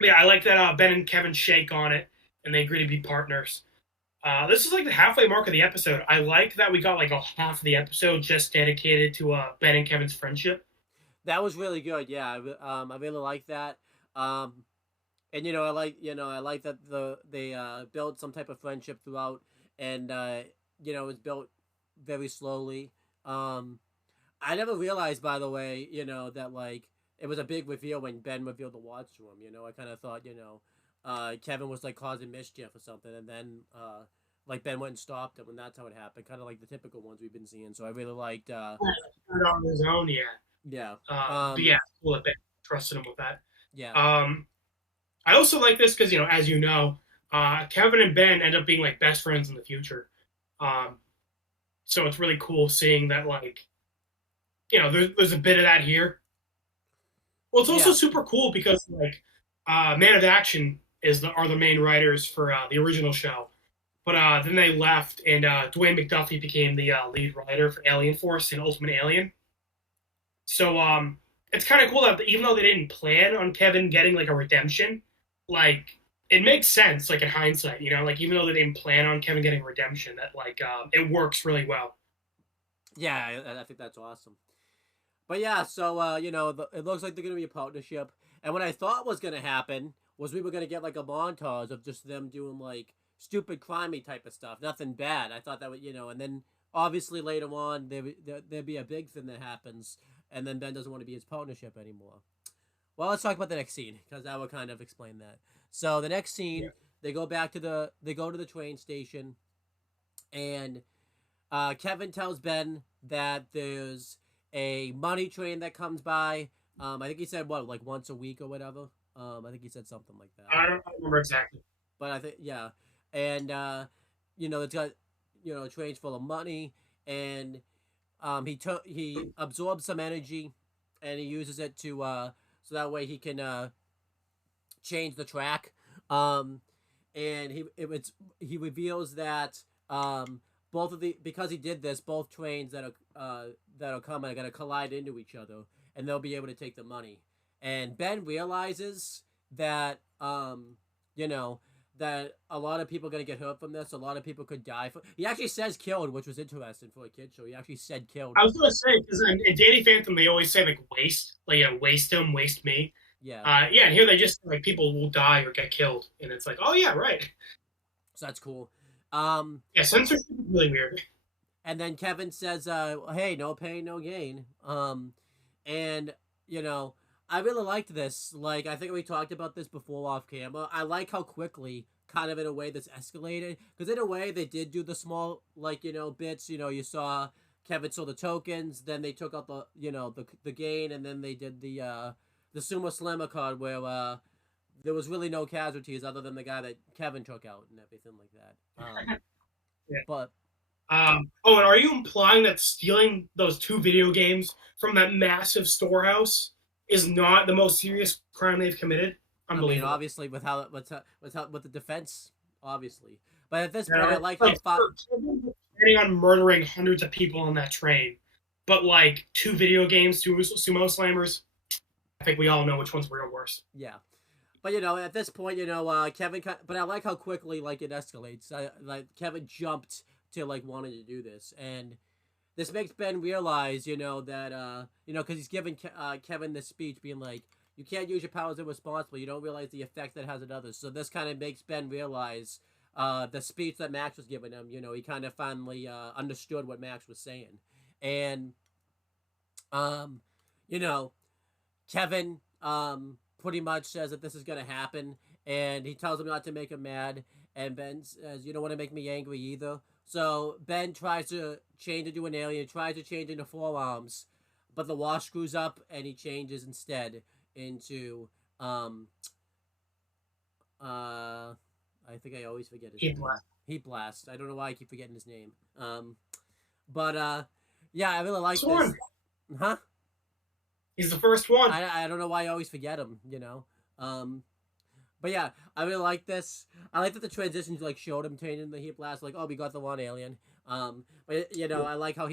I like that Ben and Kevin shake on it and they agree to be partners. This is like the halfway mark of the episode. I like that we got like a half of the episode just dedicated to Ben and Kevin's friendship. That was really good. Yeah, I really like that. And I like that they built some type of friendship throughout, and it was built very slowly. I never realized, by the way, that like it was a big reveal when Ben revealed the watch to him. I kind of thought, Kevin was like causing mischief or something, and then like Ben went and stopped him, and that's how it happened. Kind of like the typical ones we've been seeing. So I really liked. On his own, yeah. Yeah. Cool that Ben trusted him with that. Yeah. I also like this because as you know, Kevin and Ben end up being like best friends in the future. So it's really cool seeing that like, there's a bit of that here. Well, it's also super cool because like, Man of Action are the main writers for the original show, but then they left and Dwayne McDuffie became the lead writer for Alien Force and Ultimate Alien. So it's kind of cool that even though they didn't plan on Kevin getting like a redemption, like it makes sense like in hindsight, like even though they didn't plan on Kevin getting redemption, that like it works really well. Yeah, I think that's awesome. But yeah, so it looks like they're gonna be a partnership. And what I thought was going to happen was we were going to get like a montage of just them doing like stupid crimey type of stuff. Nothing bad. I thought that would, and then obviously later on there'd be a big thing that happens and then Ben doesn't want to be his partnership anymore. Well, let's talk about the next scene because that will kind of explain that. So the next Yeah. scene, they go to the train station, and Kevin tells Ben that there's a money train that comes by. I think he said what, like once a week or whatever. I think he said something like that. I don't remember exactly. But I think yeah, and it's got a train's full of money, and he absorbs some energy, and he uses it to so that way he can change the track. Um, and he reveals that both of the because he did this, both trains that are coming are gonna collide into each other, and they'll be able to take the money. And Ben realizes that you know that a lot of people are gonna get hurt from this. A lot of people could die. He actually says killed, which was interesting for a kid show. He actually said killed. I was gonna say because in Danny Phantom they always say like waste, like yeah, waste him, waste me. Yeah. Yeah, and here they just like people will die or get killed, and it's like, oh yeah, right. So that's cool. Yeah, censorship is really weird. And then Kevin says, "Hey, no pain, no gain." And you know, I really liked this. Like, I think we talked about this before off camera. I like how quickly, kind of in a way, this escalated. Because in a way, they did do the small, like bits. You saw Kevin saw the tokens, then they took out the gain, and then they did the Sumo Slammer card where there was really no casualties other than the guy that Kevin took out and everything like that. Yeah. But Oh, and are you implying that stealing those two video games from that massive storehouse is not the most serious crime they've committed? I mean, Unbelievable. obviously, with the defense, obviously. But at this point, I Yeah, like how like planning on murdering hundreds of people on that train, but like two video games, two sumo slammers. I think we all know which one's real worse. yeah. But at this point, Kevin. But I like how quickly like it escalates. Like Kevin jumped to like wanting to do this, and this makes Ben realize, that because he's giving Kevin this speech, being like, "You can't use your powers irresponsibly. You don't realize the effect that has on others." So this kind of makes Ben realize the speech that Max was giving him. He kind of finally understood what Max was saying, and um, you know, Kevin pretty much says that this is gonna happen, and he tells him not to make him mad. And Ben says, "You don't want to make me angry either." So Ben tries to change into an alien, tries to change into forearms, but the wash screws up, and he changes instead into I think I always forget his Heat name. blast. Heat Blast. I don't know why I keep forgetting his name. But yeah, I really like First this. one. Huh? He's the first one. I don't know why I always forget him. But yeah, I really like this. I like that the transitions like showed him changing the Heat Blast. Like, oh, we got the one alien. But I like how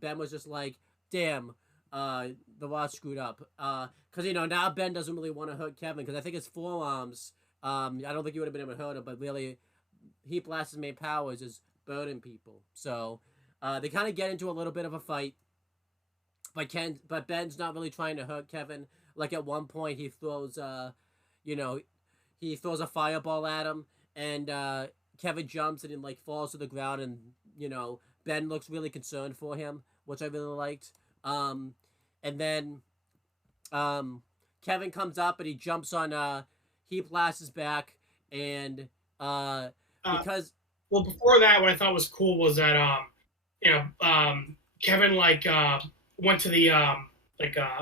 Ben was just like, damn, the watch screwed up. Because now Ben doesn't really want to hurt Kevin because I think his forearms. I don't think he would have been able to hurt him, but really, Heat Blast's main powers is burning people. So, they kind of get into a little bit of a fight. But Ben's not really trying to hurt Kevin. Like at one point, he throws he throws a fireball at him, and Kevin jumps and like falls to the ground, and Ben looks really concerned for him, which I really liked. And then Kevin comes up and he jumps on Heat Blast's back, and Uh, because well, before that, what I thought was cool was that Kevin went to the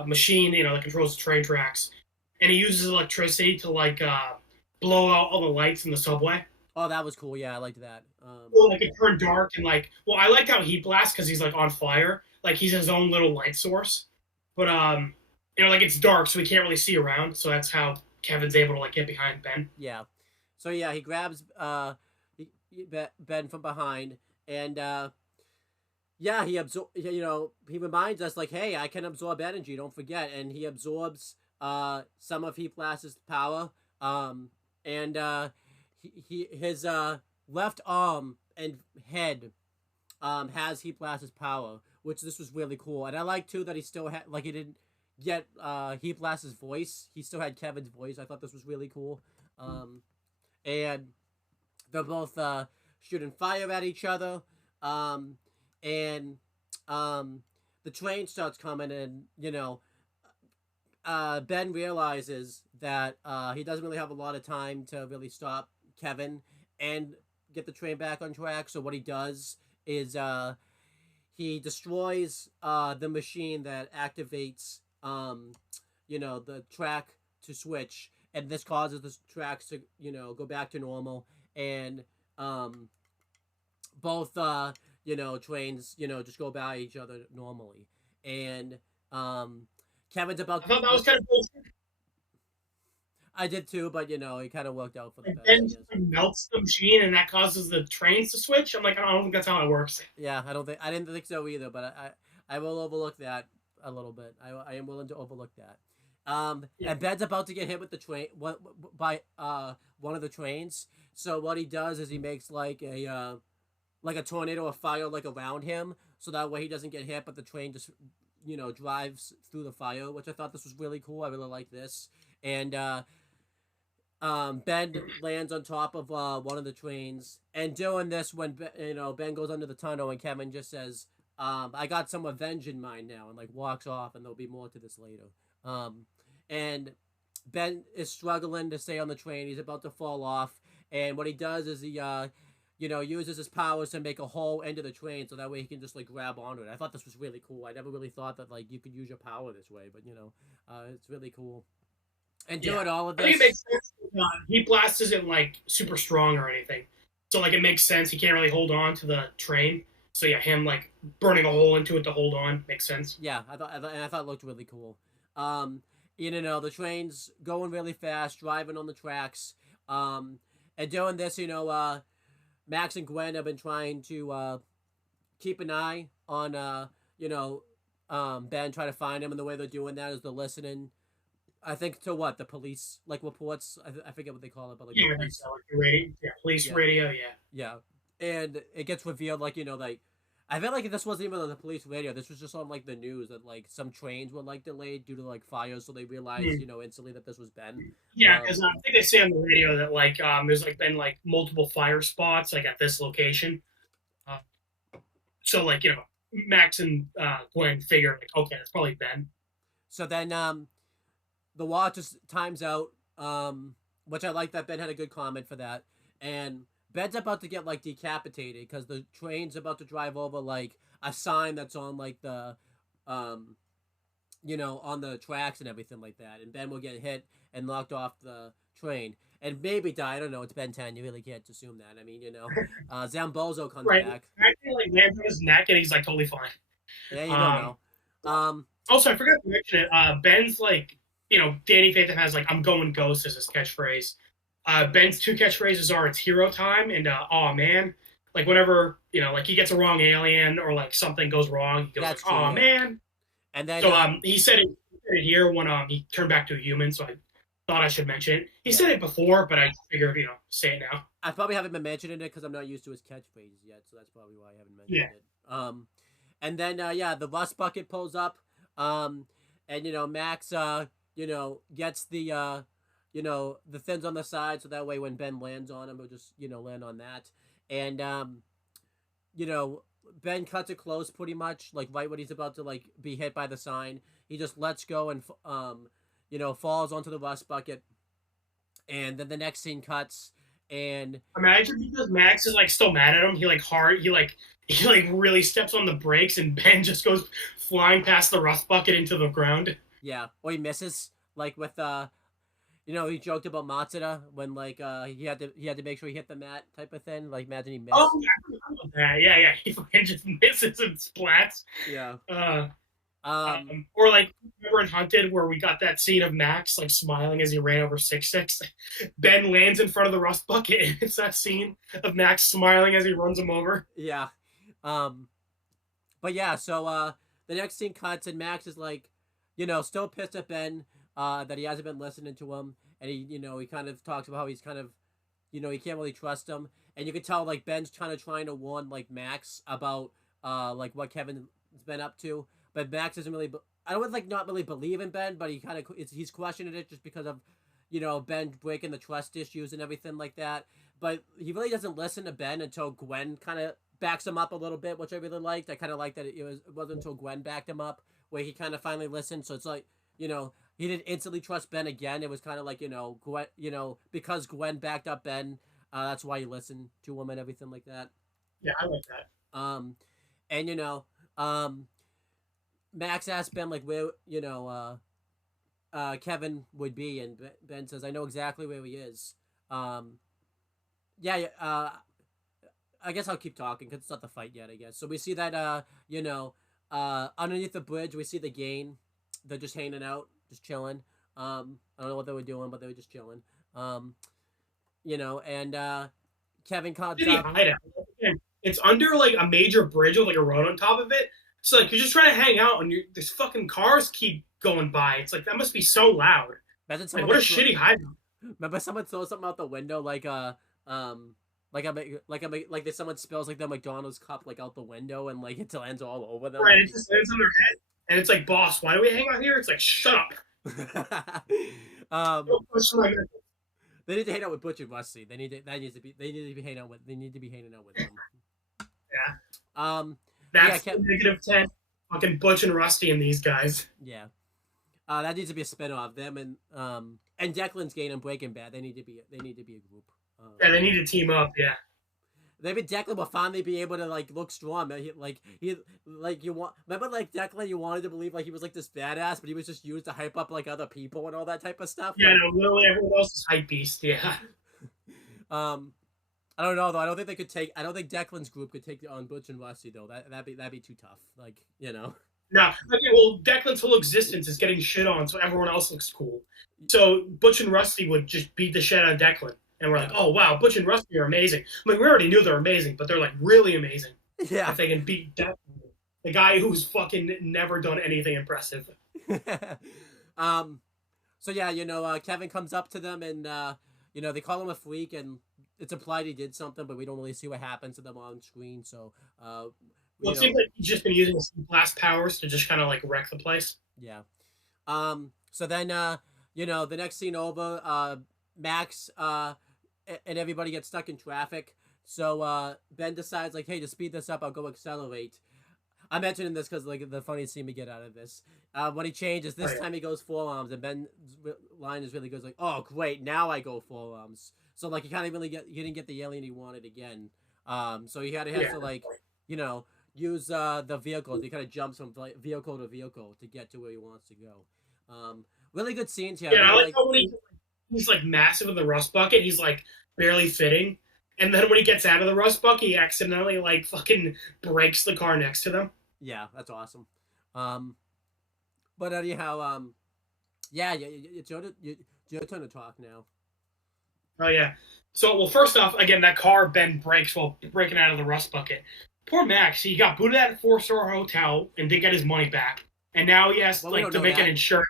machine that controls the train tracks, and he uses electricity to blow out all the lights in the subway. oh, that was cool. Yeah, I liked that. Well, it turned dark and I liked how he blasts because he's on fire, like he's his own little light source. But it's dark, so he can't really see around. So that's how Kevin's able to get behind Ben. Yeah. So yeah, he grabs Ben from behind, and yeah, he reminds us like, hey, I can absorb energy. Don't forget, and he absorbs some of Heat Blast's power. And his left arm and head has Heat Blast's power, which this was really cool. And I like too that he still had he didn't get Heat Blast's voice. He still had Kevin's voice. I thought this was really cool. And they're both shooting fire at each other. And the train starts coming, and Ben realizes that he doesn't really have a lot of time to really stop Kevin and get the train back on track. So what he does is he destroys the machine that activates the track to switch, and this causes the tracks to go back to normal, and um, both trains just go by each other normally, and Kevin's I about thought that was kind of cool. I did too, but it kind of worked out for the Like best, I Ben just guess. like, melts the machine, and that causes the trains to switch. I'm like, I don't think that's how it works. Yeah, I didn't think so either, but I will overlook that a little bit. I am willing to overlook that. Yeah. And Ben's about to get hit with the train by one of the trains. So what he does is he makes like a tornado of fire like around him, so that way he doesn't get hit, but the train just drives through the fire, which I thought this was really cool. I really like this, and Ben lands on top of one of the trains, and doing this when Ben goes under the tunnel, and Kevin just says, "I got some revenge in mind now," and like walks off, and there'll be more to this later. And Ben is struggling to stay on the train. He's about to fall off, and what he does is he uses his powers to make a hole into the train, so that way he can just like grab onto it. I thought this was really cool. I never really thought that like you could use your power this way, but it's really cool. And doing all of I think it this, makes sense. Heat Blast isn't like super strong or anything, so like it makes sense. He can't really hold on to the train. So yeah, him like burning a hole into it to hold on makes sense. yeah, I thought it looked really cool. Um, the train's going really fast, driving on the tracks. And doing this, Max and Gwen have been trying to keep an eye on Ben, try to find him, and the way they're doing that is they're listening. I think to what the police like reports. I forget what they call it, but like Yeah, I think police. so. Like radio, yeah, police Yeah, radio, yeah. yeah, and it gets revealed like I feel like this wasn't even on the police radio. This was just on like the news that like some trains were like delayed due to like fires, so they realized instantly that this was Ben. Yeah, because I think they say on the radio that like there's like been like multiple fire spots like at this location. Uh, so like Max and Gwen figure like okay, that's probably Ben. So then the watch just times out, which I like that Ben had a good comment for that. And Ben's about to get like decapitated because the train's about to drive over like a sign that's on like the, on the tracks and everything like that. And Ben will get hit and knocked off the train and maybe die. I don't know. It's Ben 10. You really can't assume that. I mean, Zambozo comes Right. back. Actually, like lands on his neck and he's like totally fine. Yeah, you don't know. Also, I forgot to mention it. Ben's like, Danny Phantom has like "I'm going ghost" as his catchphrase. Ben's two catchphrases are "It's hero time" and "Aw man." Like whenever like he gets a wrong alien or like something goes wrong, he goes That's like "Aw true, yeah. man." And then So he said it here when he turned back to a human. So I thought I should mention it. He said it before, but I figured say it now. I probably haven't been mentioning it because I'm not used to his catchphrases yet, so that's probably why I haven't mentioned it. And then the rust bucket pulls up, and Max gets the the things on the side, so that way when Ben lands on him, he'll just land on that, and Ben cuts it close pretty much, like right when he's about to like be hit by the sign, he just lets go and falls onto the rust bucket, and then the next scene cuts. And imagine because Max is like still mad at him. He really steps on the brakes, and Ben just goes flying past the rust bucket into the ground. yeah, or he misses like with he joked about Matsuda when like he had to make sure he hit the mat type of thing. Like imagine he missed. Oh yeah, I forgot about that. Yeah. He just misses and splats. Yeah. Or like remember in Hunted where we got that scene of Max like smiling as he ran over 6-6. Ben lands in front of the rust bucket, and it's that scene of Max smiling as he runs him over. Yeah. But yeah, so the next scene cuts and Max is like, still pissed at Ben that he hasn't been listening to him, and he kind of talks about how he's kind of he can't really trust him, and you can tell like Ben's kind of trying to warn like Max about like what Kevin's been up to. But Max doesn't really. I don't like not really believe in Ben, but he's questioning it just because of, Ben breaking the trust issues and everything like that. But he really doesn't listen to Ben until Gwen kind of backs him up a little bit, which I really liked. I kind of liked that it wasn't until Gwen backed him up where he kind of finally listened. So it's like he didn't instantly trust Ben again. It was kind of like Gwen, because Gwen backed up Ben. That's why he listened to him and everything like that. Yeah, I like that. Um, and um, Max asked Ben like where Kevin would be, and Ben says, "I know exactly where he is." Um, yeah, yeah, I guess I'll keep talking because it's not the fight yet. I guess so. We see that underneath the bridge, we see the Gain. They're just hanging out, just chilling. I don't know what they were doing, but they were just chilling. Um, and Kevin comes City up. hideout. Again, it's under like a major bridge with like a road on top of it. So like you're just trying to hang out, and these fucking cars keep going by. It's like that must be so loud. Imagine Like someone what a like shitty hideout. remember someone throws something out the window um like that someone spills like the McDonald's cup like out the window and like it lands all over them. Right, it just lands on their head, and it's like, boss, why do we hang out here? It's like, shut up. um, Don't push my mental. they need to hang out with Butch and Rusty. They need to be hanging out with them. Yeah, Um, that's yeah, the -10. Fucking Butch and Rusty and these guys. yeah. That needs to be a spinoff. Them and Declan's Gain and Breaking Bad. They need to be a group. Yeah, they need to team up. Yeah. Maybe Declan will finally be able to like look strong. You want remember like Declan, you wanted to believe like he was like this badass, but he was just used to hype up like other people and all that type of stuff. Yeah, Like, no, literally everyone else is hype beast. Yeah. um, I don't know though. I don't think they could take. I don't think Declan's group could take on Butch and Rusty though. That'd be too tough. Like No, okay, well, Declan's whole existence is getting shit on, so everyone else looks cool. So Butch and Rusty would just beat the shit out of Declan. And we're like, oh, wow, Butch and Rusty are amazing. I mean, we already knew they're amazing, but they're like really amazing. Yeah. If they can beat Declan, the guy who's fucking never done anything impressive. So yeah, Kevin comes up to them and they call him a freak and it's implied he did something, but we don't really see what happens to them on screen. So Well, it seems like he's just been using his blast powers to just kind of like wreck the place. Yeah. So then the next scene over, Max and everybody gets stuck in traffic. So Ben decides like, hey, to speed this up, I'll go accelerate. I'm mentioning this because like the funniest scene we get out of this. When he changes, this time he goes forearms, and Ben's line is really good. It's like, oh great, now I go forearms. So like he kind of really he didn't get the alien he wanted again. So he has to like use the vehicle. He kind of jumps from vehicle to vehicle to get to where he wants to go. Really good scenes here. Yeah, I like how when he's like massive in the rust bucket, he's like barely fitting. And then when he gets out of the rust bucket, he accidentally like fucking breaks the car next to them. Yeah, that's awesome. But anyhow, yeah, it's your turn to talk now. Oh yeah. So well, first off, again, that car Ben breaks while breaking out of the rust bucket. Poor Max, he got booted at a 4-star hotel and didn't get his money back, and now he has to make an insurance.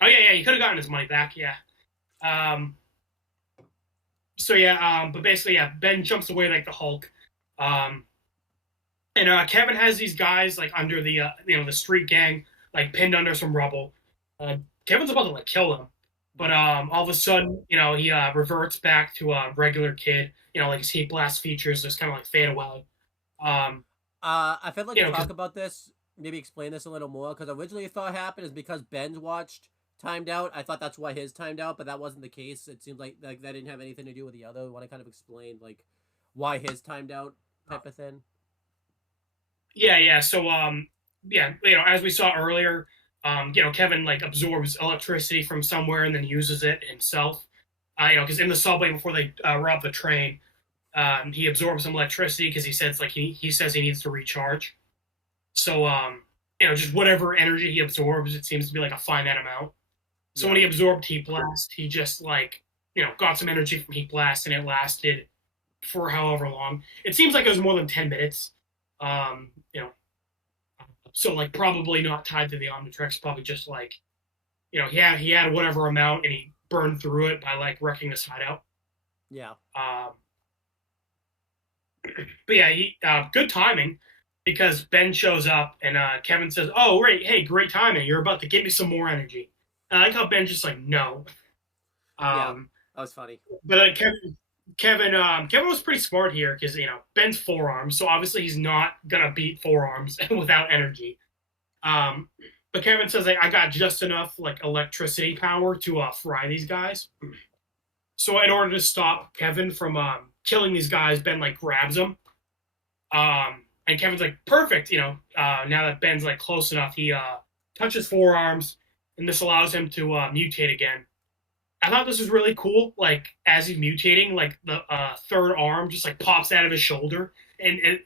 Oh yeah, he could have gotten his money back. Yeah. So yeah, but basically, yeah, Ben jumps away like the Hulk, and Kevin has these guys like under the the street gang like pinned under some rubble. Kevin's about to like kill them, but all of a sudden, he reverts back to a regular kid. Like his heat blast features just kind of like fade away. I feel like to talk about this, maybe explain this a little more, because originally I thought happened is because Ben's watched timed out. I thought that's why his timed out, but that wasn't the case. It seems like that didn't have anything to do with the other. I want to kind of explain like why his timed out type of thing. Yeah. So as we saw earlier, Kevin like absorbs electricity from somewhere and then uses it himself. Because in the subway before they rob the train, he absorbs some electricity because he says like he says he needs to recharge. So just whatever energy he absorbs, it seems to be like a finite amount. So when he absorbed Heat Blast, he just like got some energy from Heat Blast, and it lasted for however long. It seems like it was more than 10 minutes. So like probably not tied to the Omnitrix, probably just like he had whatever amount and he burned through it by like wrecking this hideout. Yeah. But yeah, good timing because Ben shows up and Kevin says, "Oh, right, hey, great timing. You're about to give me some more energy." And I like how Ben's just like, "No." Yeah, that was funny. But Kevin was pretty smart here because Ben's forearms, so obviously he's not gonna beat forearms without energy. but Kevin says like I got just enough like electricity power to fry these guys. So in order to stop Kevin from killing these guys, Ben like grabs him. And Kevin's like, perfect, now that Ben's like close enough, he touches forearms, and this allows him to mutate again. I thought this was really cool. Like as he's mutating, like the third arm just like pops out of his shoulder, and it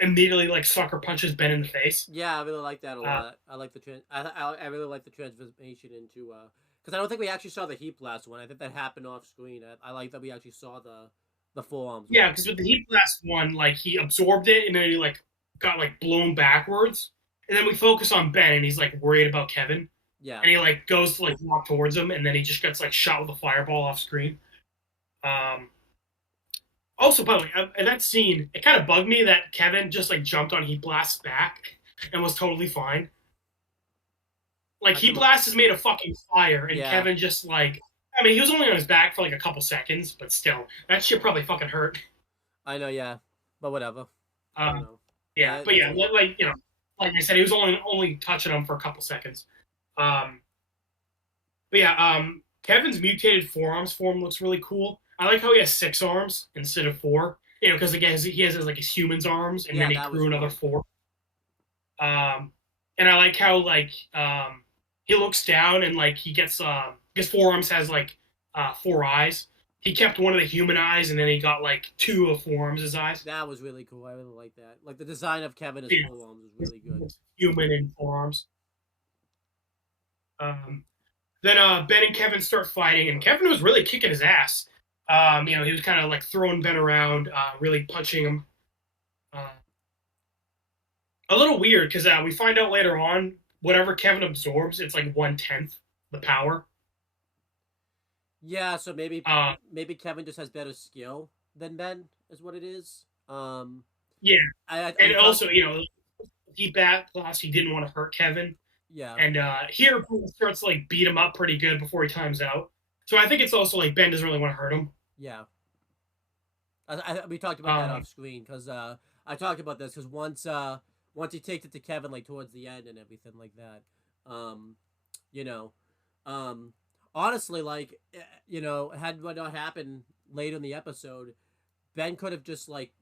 immediately like sucker punches Ben in the face. Yeah, I really like that a lot. I like the I really like the transformation into because I don't think we actually saw the heat blast one. I think that happened off screen. I like that we actually saw the forearms. Yeah, because with the heat blast one, like he absorbed it and then he like got like blown backwards, and then we focus on Ben and he's like worried about Kevin. Yeah, and he like goes to like walk towards him, and then he just gets like shot with a fireball off screen. Um, Also, by the way, in that scene, it kind of bugged me that Kevin just like jumped on Heat Blast's back and was totally fine. Like Heat Blast is made of fucking fire, and Kevin just like, I mean, he was only on his back for like a couple seconds, but still, that shit probably fucking hurt. I know, yeah, but whatever. Yeah, but yeah, like like I said, he was only touching him for a couple seconds. But yeah, Kevin's mutated forearms form looks really cool. I like how he has 6 arms instead of 4. Because again, he has like his human's arms, and then he grew another 4. And I like how like he looks down and like he gets his forearms has like 4 eyes. He kept one of the human eyes, and then he got like 2 of forearms' eyes. That was really cool. I really like that. Like the design of Kevin's forearms was really good. Human and forearms. Then Ben and Kevin start fighting, and Kevin was really kicking his ass. He was kind of like throwing Ben around, really punching him. A little weird because we find out later on whatever Kevin absorbs, it's like 1/10 the power. Yeah, so maybe Kevin just has better skill than Ben, is what it is. Yeah, and also he class he didn't want to hurt Kevin. Yeah, and here starts to like beat him up pretty good before he times out. So I think it's also like Ben doesn't really want to hurt him. Yeah, we talked about that off screen because I talked about this because once he takes it to Kevin like towards the end and everything like that, honestly, like had what not happened later in the episode, Ben could have just like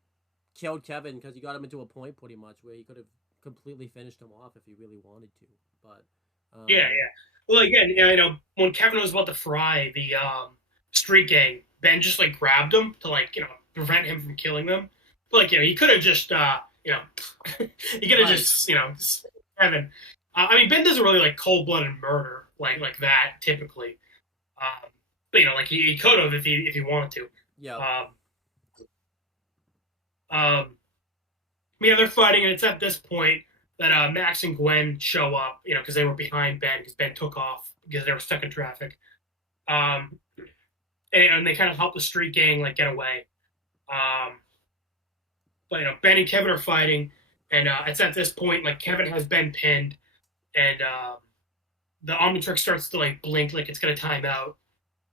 killed Kevin because he got him into a point pretty much where he could have completely finished him off if he really wanted to. But yeah. Well, again, when Kevin was about to fry the street gang, Ben just like grabbed him to like prevent him from killing them. But like he could have just he could have just Kevin. I mean, Ben doesn't really like cold-blooded murder like that typically. But like he could have if he wanted to. Yeah. Yeah, they're fighting, and it's at this point that Max and Gwen show up, because they were behind Ben because Ben took off because they were stuck in traffic. And they kind of help the street gang like get away. But Ben and Kevin are fighting, and it's at this point like Kevin has Ben pinned, and the Omnitrix starts to like blink like it's gonna time out,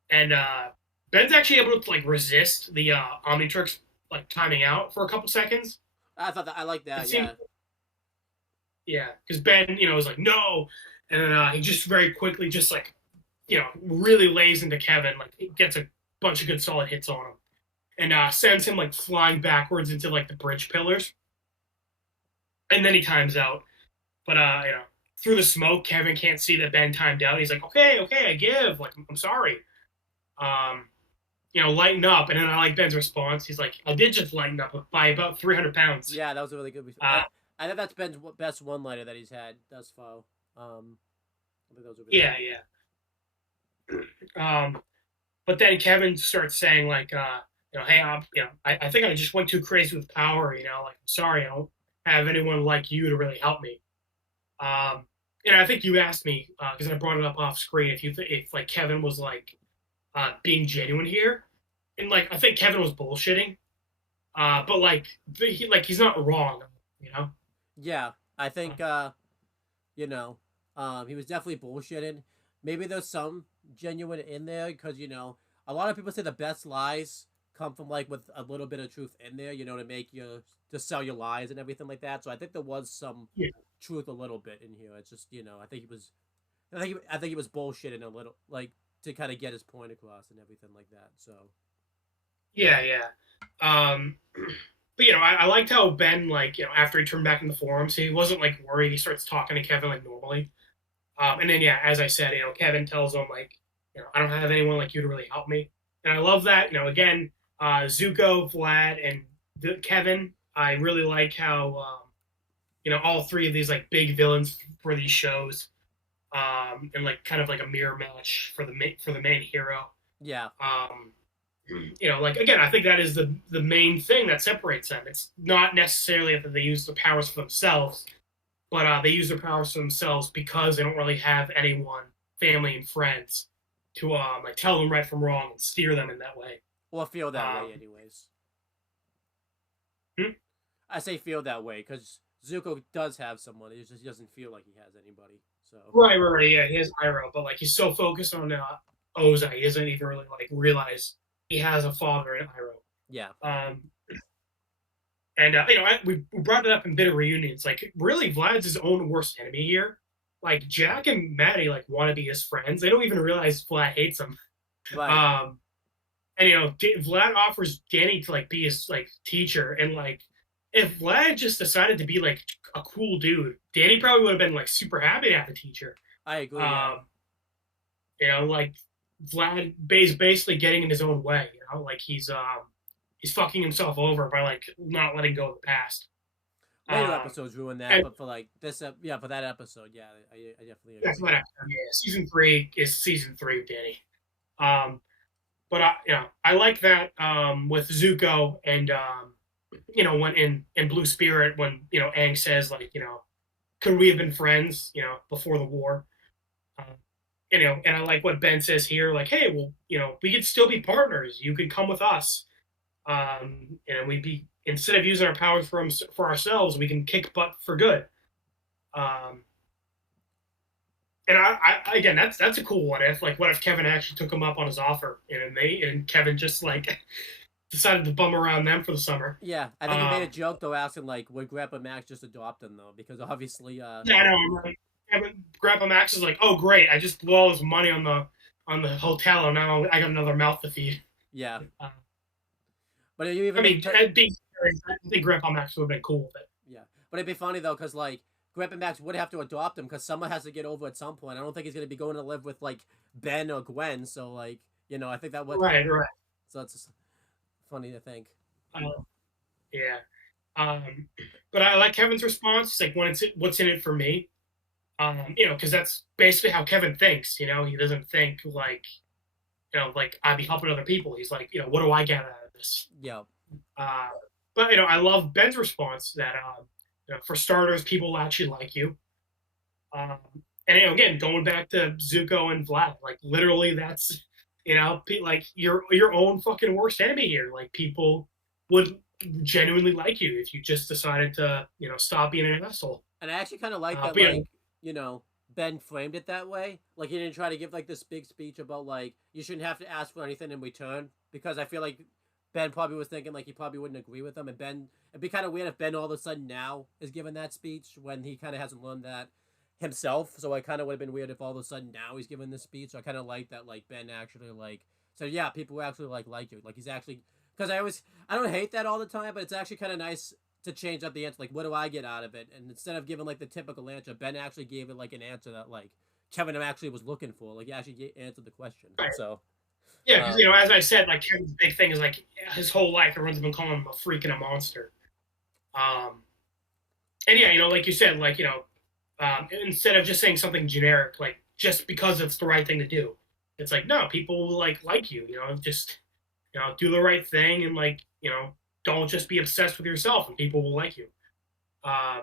and Ben's actually able to like resist the Omnitrix like timing out for a couple seconds. I thought that I like that. Yeah, because Ben, was like no, and then he just very quickly just like, really lays into Kevin, like he gets a bunch of good solid hits on him, and sends him like flying backwards into like the bridge pillars, and then he times out. But through the smoke, Kevin can't see that Ben timed out. He's like, okay, I give. Like, I'm sorry. Lighten up. And then I like Ben's response. He's like, I did just lighten up by about 300 pounds. Yeah, that was a really good response. I think that's Ben's best one-liner that he's had thus far. I think those really good. But then Kevin starts saying like, hey, I think I just went too crazy with power. Like, I'm sorry, I don't have anyone like you to really help me. And I think you asked me because I brought it up off screen if like Kevin was like being genuine here, and like I think Kevin was bullshitting, but like he's not wrong, Yeah, I think he was definitely bullshitting. Maybe there's some genuine in there because a lot of people say the best lies come from like with a little bit of truth in there, to make you to sell your lies and everything like that. So I think there was some truth a little bit in here. It's just I think he was bullshitting a little, like to kind of get his point across and everything like that. So Yeah, yeah. Um, but I liked how Ben, like, after he turned back in the forums, he wasn't like worried. He starts talking to Kevin like normally. And then yeah, as I said, Kevin tells him like, I don't have anyone like you to really help me, and I love that. Again, Zuko, Vlad, and Kevin. I really like how all three of these like big villains for these shows, and like kind of like a mirror match for the main hero. yeah, Um, like again, I think that is the main thing that separates them. It's not necessarily that they use the powers for themselves, but they use their powers for themselves because they don't really have anyone, family and friends, to like tell them right from wrong and steer them in that way. or feel that Um, way, anyways. hmm? I say feel that way because Zuko does have someone. He doesn't feel like he has anybody. So Right. Yeah, he has Iroh, but like he's so focused on Oza, he doesn't even really like realize he has a father in Iroh. yeah, Um, and we brought it up in bitter reunions. Like, really, Vlad's his own worst enemy here. Like, Jack and Maddie like want to be his friends. They don't even realize Vlad hates them. right. Um, and Vlad offers Danny to like be his like teacher, and like if Vlad just decided to be like a cool dude, Danny probably would have been like super happy to have a teacher. I agree. Yeah, Um, like Vlad is basically getting in his own way. Like he's fucking himself over by like not letting go of the past. later Um, episodes ruin that, and but for like this, yeah, for that episode, yeah, I definitely that's agree. what happened. Yeah, season 3 is season 3 of Danny. Um, but I like that with Zuko and when in Blue Spirit when Aang says like could we have been friends before the war. Uh, and I like what Ben says here, like, hey, well, we could still be partners. You could come with us. We'd be instead of using our powers for ourselves, we can kick butt for good. Um, and again, that's a cool what if. Like, what if Kevin actually took him up on his offer, and Kevin just like decided to bum around them for the summer. Yeah, I think he made a joke though, asking like, would Grandpa Max just adopt him though? Because obviously, Yeah, I know. Right? Grandpa Max is like, oh great, I just blew all his money on the hotel, and now I got another mouth to feed. yeah. Uh, But you I even mean, make being serious, I think Grandpa Max would have been cool with it. yeah, but it'd be funny though, because like Grandpa Max would have to adopt him because someone has to get over at some point. I don't think he's gonna be going to live with like Ben or Gwen. So like, I think that would. Right. So it's just funny to think. Uh, yeah. Um, but I like Kevin's response. It's like when it's what's in it for me. Because that's basically how Kevin thinks. He doesn't think like, like I'd be helping other people. He's like, what do I get out of this? Yeah, Uh, but I love Ben's response that for starters, people will actually like you. Um, and again, going back to Zuko and Vlad, like literally, that's like your own fucking worst enemy here. Like people would genuinely like you if you just decided to stop being an asshole. and I actually kind of like that. But Like, Ben framed it that way. Like he didn't try to give like this big speech about like you shouldn't have to ask for anything in return because I feel like Ben probably was thinking like he probably wouldn't agree with him, and Ben it'd be kind of weird if Ben all of a sudden now is giving that speech when he kind of hasn't learned that himself. So it kind of would have been weird if all of a sudden now he's giving this speech. So I kind of like that like Ben actually like so yeah, people actually like you. Like he's actually because I don't hate that all the time, but it's actually kind of nice to change up the answer. Like, what do I get out of it? And instead of giving like the typical answer, Ben actually gave it like an answer that like Kevin actually was looking for. Like, he actually answered the question. right. So Yeah, because as I said, like Kevin's big thing is like his whole life everyone's been calling him a freak and a monster. Um, and yeah, like you said, like instead of just saying something generic, like just because it's the right thing to do, it's like no, people will like you, just do the right thing and like don't just be obsessed with yourself, and people will like you. Uh,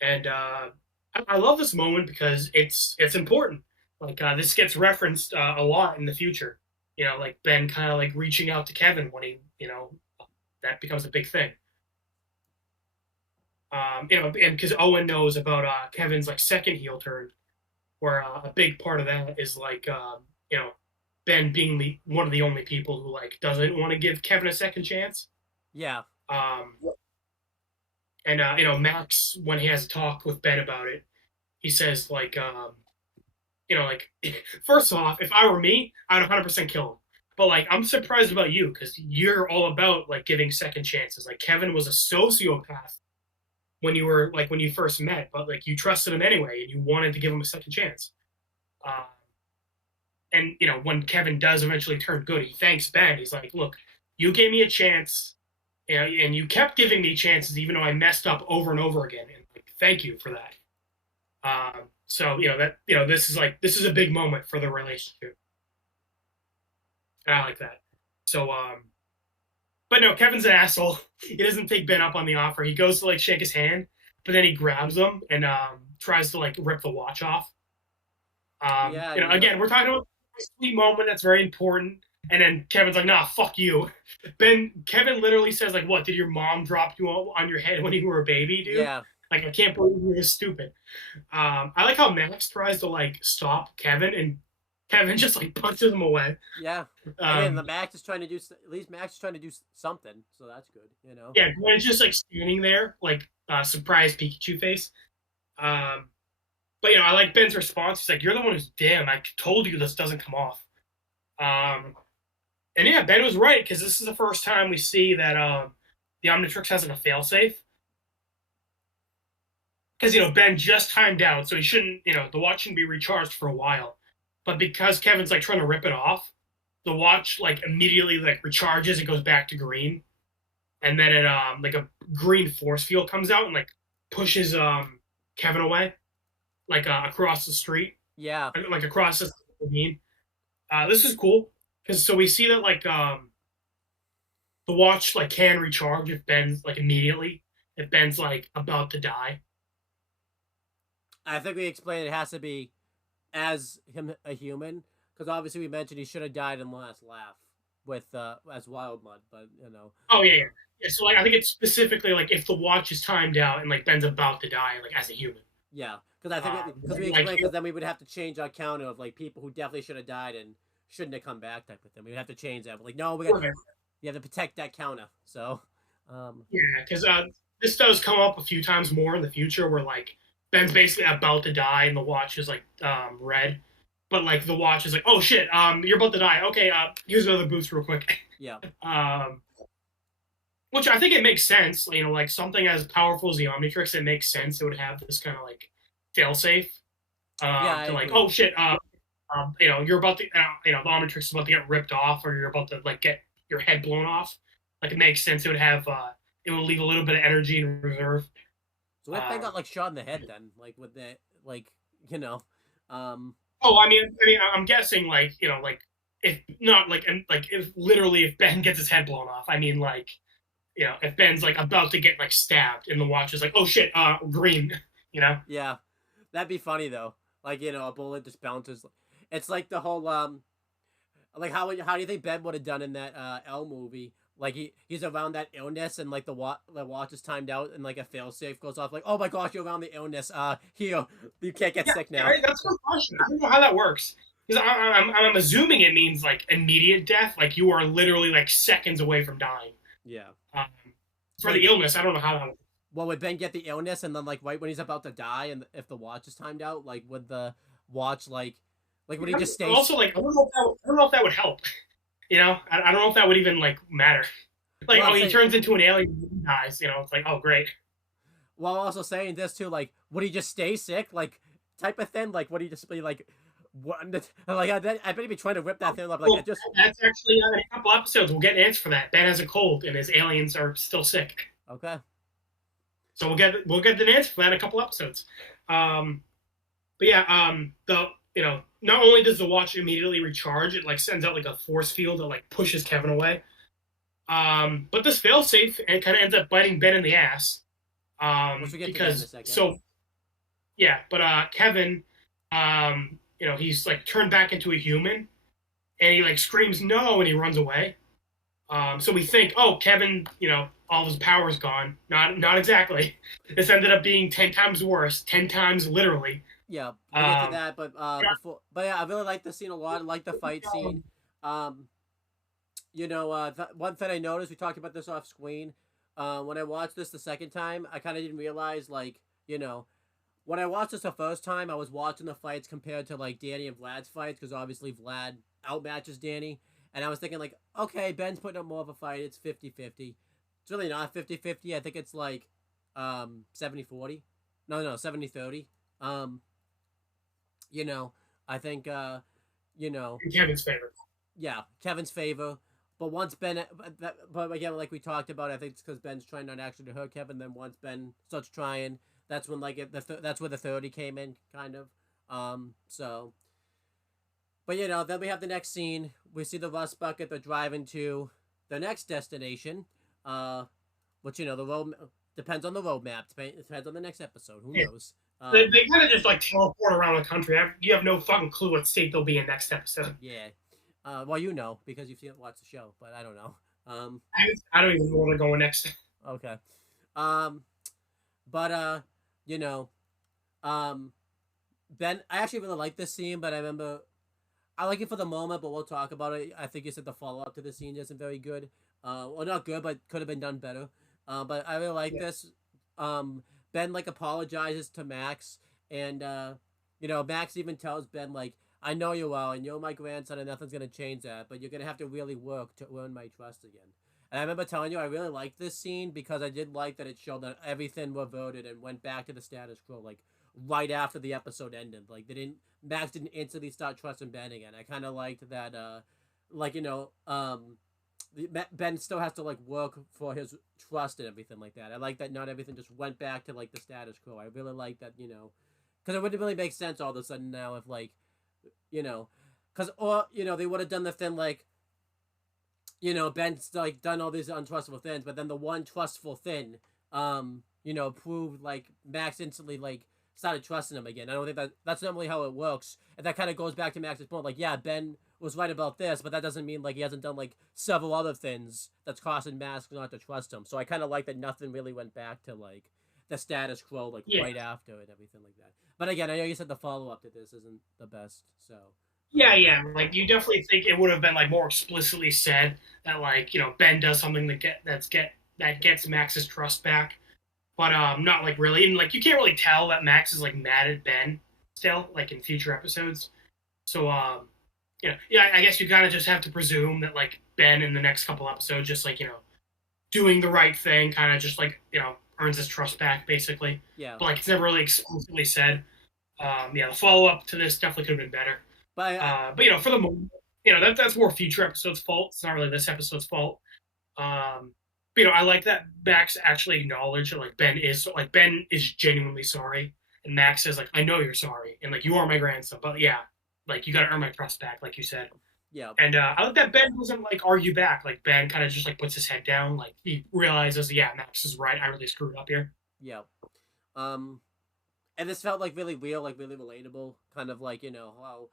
and I love this moment because it's important. Like this gets referenced a lot in the future. Like Ben kind of like reaching out to Kevin when he, that becomes a big thing. And because Owen knows about Kevin's like second heel turn, where a big part of that is like, Ben being one of the only people who like doesn't want to give Kevin a second chance. yeah, Um, And Max, when he has a talk with Ben about it, he says like, like first off, if I were me, I'd 100% kill him. But like, I'm surprised about you because you're all about like giving second chances. Like Kevin was a sociopath when you first met, but like you trusted him anyway and you wanted to give him a second chance. Uh, and when Kevin does eventually turn good, he thanks Ben. He's like, "Look, you gave me a chance, and you kept giving me chances even though I messed up over and over again. And like, thank you for that." So this is a big moment for the relationship, and I like that. So but no, Kevin's an asshole. He doesn't take Ben up on the offer. He goes to like shake his hand, but then he grabs him and tries to like rip the watch off. Yeah, Again, we're talking about a sweet moment that's very important. And then Kevin's like, "Nah, fuck you." Kevin literally says like, "What, did your mom drop you on your head when you were a baby, dude? yeah, Like, I can't believe you're this stupid." I like how Max tries to like stop Kevin, and Kevin just like punches him away. yeah. Again, the Um, Max is trying to do at least Max is trying to do something, so that's good. yeah, Gwen's just like standing there, like surprised Pikachu face. Um, but I like Ben's response. He's like, "You're the one who's damn. I told you this doesn't come off." Um, and yeah, Ben was right because this is the first time we see that the Omnitrix has like a failsafe. Because Ben just timed out, so he shouldn't. The watch shouldn't be recharged for a while. But because Kevin's like trying to rip it off, the watch like immediately like recharges. It goes back to green, and then it like a green force field comes out and like pushes Kevin away, like across the street, Yeah, like across the ravine. This is cool because so we see that like the watch like can recharge if Ben's like immediately if Ben's like about to die. I think we explained it has to be as him a human because obviously we mentioned he should have died in the last laugh with as Wildmud, but Oh yeah. So like I think it's specifically like if the watch is timed out and like Ben's about to die, like as a human. yeah, because I think because we Like explained because then we would have to change our counter of like people who definitely should have died and shouldn't have come back type of thing. We'd have to change that. But like no, you have to protect that counter. So, yeah, because this does come up a few times more in the future where like Ben's basically about to die and the watch is like red, but like the watch is like, "Oh shit, you're about to die. Okay, here's another boost real quick." yeah, um, which I think it makes sense. Like something as powerful as the Omnitrix, it makes sense. It would have this kind of like failsafe yeah, I to like, agree. "Oh shit, you're about to, the Omnitrix is about to get ripped off, or you're about to like get your head blown off." Like it makes sense. It would leave a little bit of energy in reserve. So what if Ben Um, got like shot in the head then, like with the like you know, um, I'm guessing like like if not like and like if literally if Ben gets his head blown off, I mean like if Ben's like about to get like stabbed and the watch is like, "Oh shit, green," you know. yeah, that'd be funny though. Like a bullet just bounces. It's like the whole like how do you think Ben would have done in that L movie? Like he's around that illness and like the watch is timed out and like a failsafe goes off. Like, oh my gosh, you're around the illness. Here, you can't get Yeah, sick now. right. That's a good question. I don't know how that works because I'm assuming it means like immediate death, like you are literally like seconds away from dying. Yeah. Um, for Like, the illness, I don't know how that works. well, would Ben get the illness and then like right when he's about to die, and if the watch is timed out, like would the watch like would he just stay? Also, like I don't know if that would help. I don't know if that would even like matter. Like, Well, oh, I'm he saying, turns into an alien and dies. It's like, oh, great. while also saying this too, like would he just stay sick, like type of thing? Like would he just be like, what? Like I bet he'd be trying to rip that thing up. Like Well, I just that's actually in a couple episodes. We'll get an answer for that. Ben has a cold, and his aliens are still sick. okay. So we'll get an answer for that in a couple episodes. But yeah, the not only does the watch immediately recharge, it like sends out like a force field that like pushes Kevin away. But this failsafe and kind of ends up biting Ben in the ass. Which we get to that in a Because second. so yeah, but Kevin, he's like turned back into a human, and he like screams no, and he runs away. So we think, oh, Kevin, all his power's gone. Not exactly. This ended up being 10 times worse, 10 times literally. Yeah, we get to that, but but yeah, I really like the scene a lot. I like the fight scene. Um, one thing I noticed, we talked about this off screen. when I watched this the second time, I kind of didn't realize like you know when I watched this the first time, I was watching the fights compared to like Danny and Vlad's fights because obviously Vlad outmatches Danny, and I was thinking like, okay, Ben's putting up more of a fight. It's 50-50. It's really not 50-50. I think it's like 70-40. No, 70-30. Um, you know, I think you know, In Kevin's favor. yeah, Kevin's favor. But once Ben, but again, like we talked about, I think it's because Ben's trying not actually to hurt Kevin. Then once Ben starts trying, that's when like that's where the 30 came in, kind of. So, but then we have the next scene. We see the rust bucket. They're driving to the next destination. Which the road depends on the road map. Depends on the next episode. Who Yeah. knows? They kind of just like teleport around the country. You have no fucking clue what state they'll be in next episode. Yeah. Well, because you've watched the show, but I don't know. I don't even know where they're going next. Okay. Um, but you know, um, Ben, I actually really like this scene, but I remember I like it for the moment, but we'll talk about it. I think you said the follow up to the scene isn't very good. Well, not good, but could have been done better. But I really like Yeah. this. Ben like apologizes to Max, and Max even tells Ben like, "I know you well, and you're my grandson, and nothing's gonna change that. But you're gonna have to really work to earn my trust again." And I remember telling you I really liked this scene because I did like that it showed that everything reverted and went back to the status quo, like right after the episode ended. Like Max didn't instantly start trusting Ben again. I kind of liked that. Like Ben still has to like work for his trust and everything like that. I like that not everything just went back to like the status quo. I really like that, because it wouldn't really make sense all of a sudden now if like, because they would have done the thing like, Ben's like done all these untrustable things, but then the one trustful thing, proved like Max instantly like started trusting him again. I don't think that's normally how it works, and that kind of goes back to Max's point. Like, yeah, Ben was right about this, but that doesn't mean like he hasn't done like several other things that's causing Max not to trust him. So I kind of like that nothing really went back to like the status quo like Yeah. right after and everything like that. But again, I know you said the follow up to this isn't the best, so. Yeah. Like you definitely think it would have been like more explicitly said that like Ben does something that gets Max's trust back, but not like really, and like you can't really tell that Max is like mad at Ben still like in future episodes. So yeah, I guess you kind of just have to presume that like Ben in the next couple episodes just like doing the right thing, kind of just like earns his trust back basically. Yeah. But like it's never really explicitly said. Yeah, the follow up to this definitely could have been better. But for the moment, that's more future episodes' fault. It's not really this episode's fault. But I like that Max actually acknowledged that like Ben is genuinely sorry, and Max says like I know you're sorry, and like you are my grandson, but yeah, like you got to earn my trust back, like you said. Yeah. And I like that Ben doesn't like argue back. Like Ben kind of just like puts his head down, like he realizes, yeah, Max is right. I really screwed up here. Yeah. And this felt like really real, like really relatable, kind of like how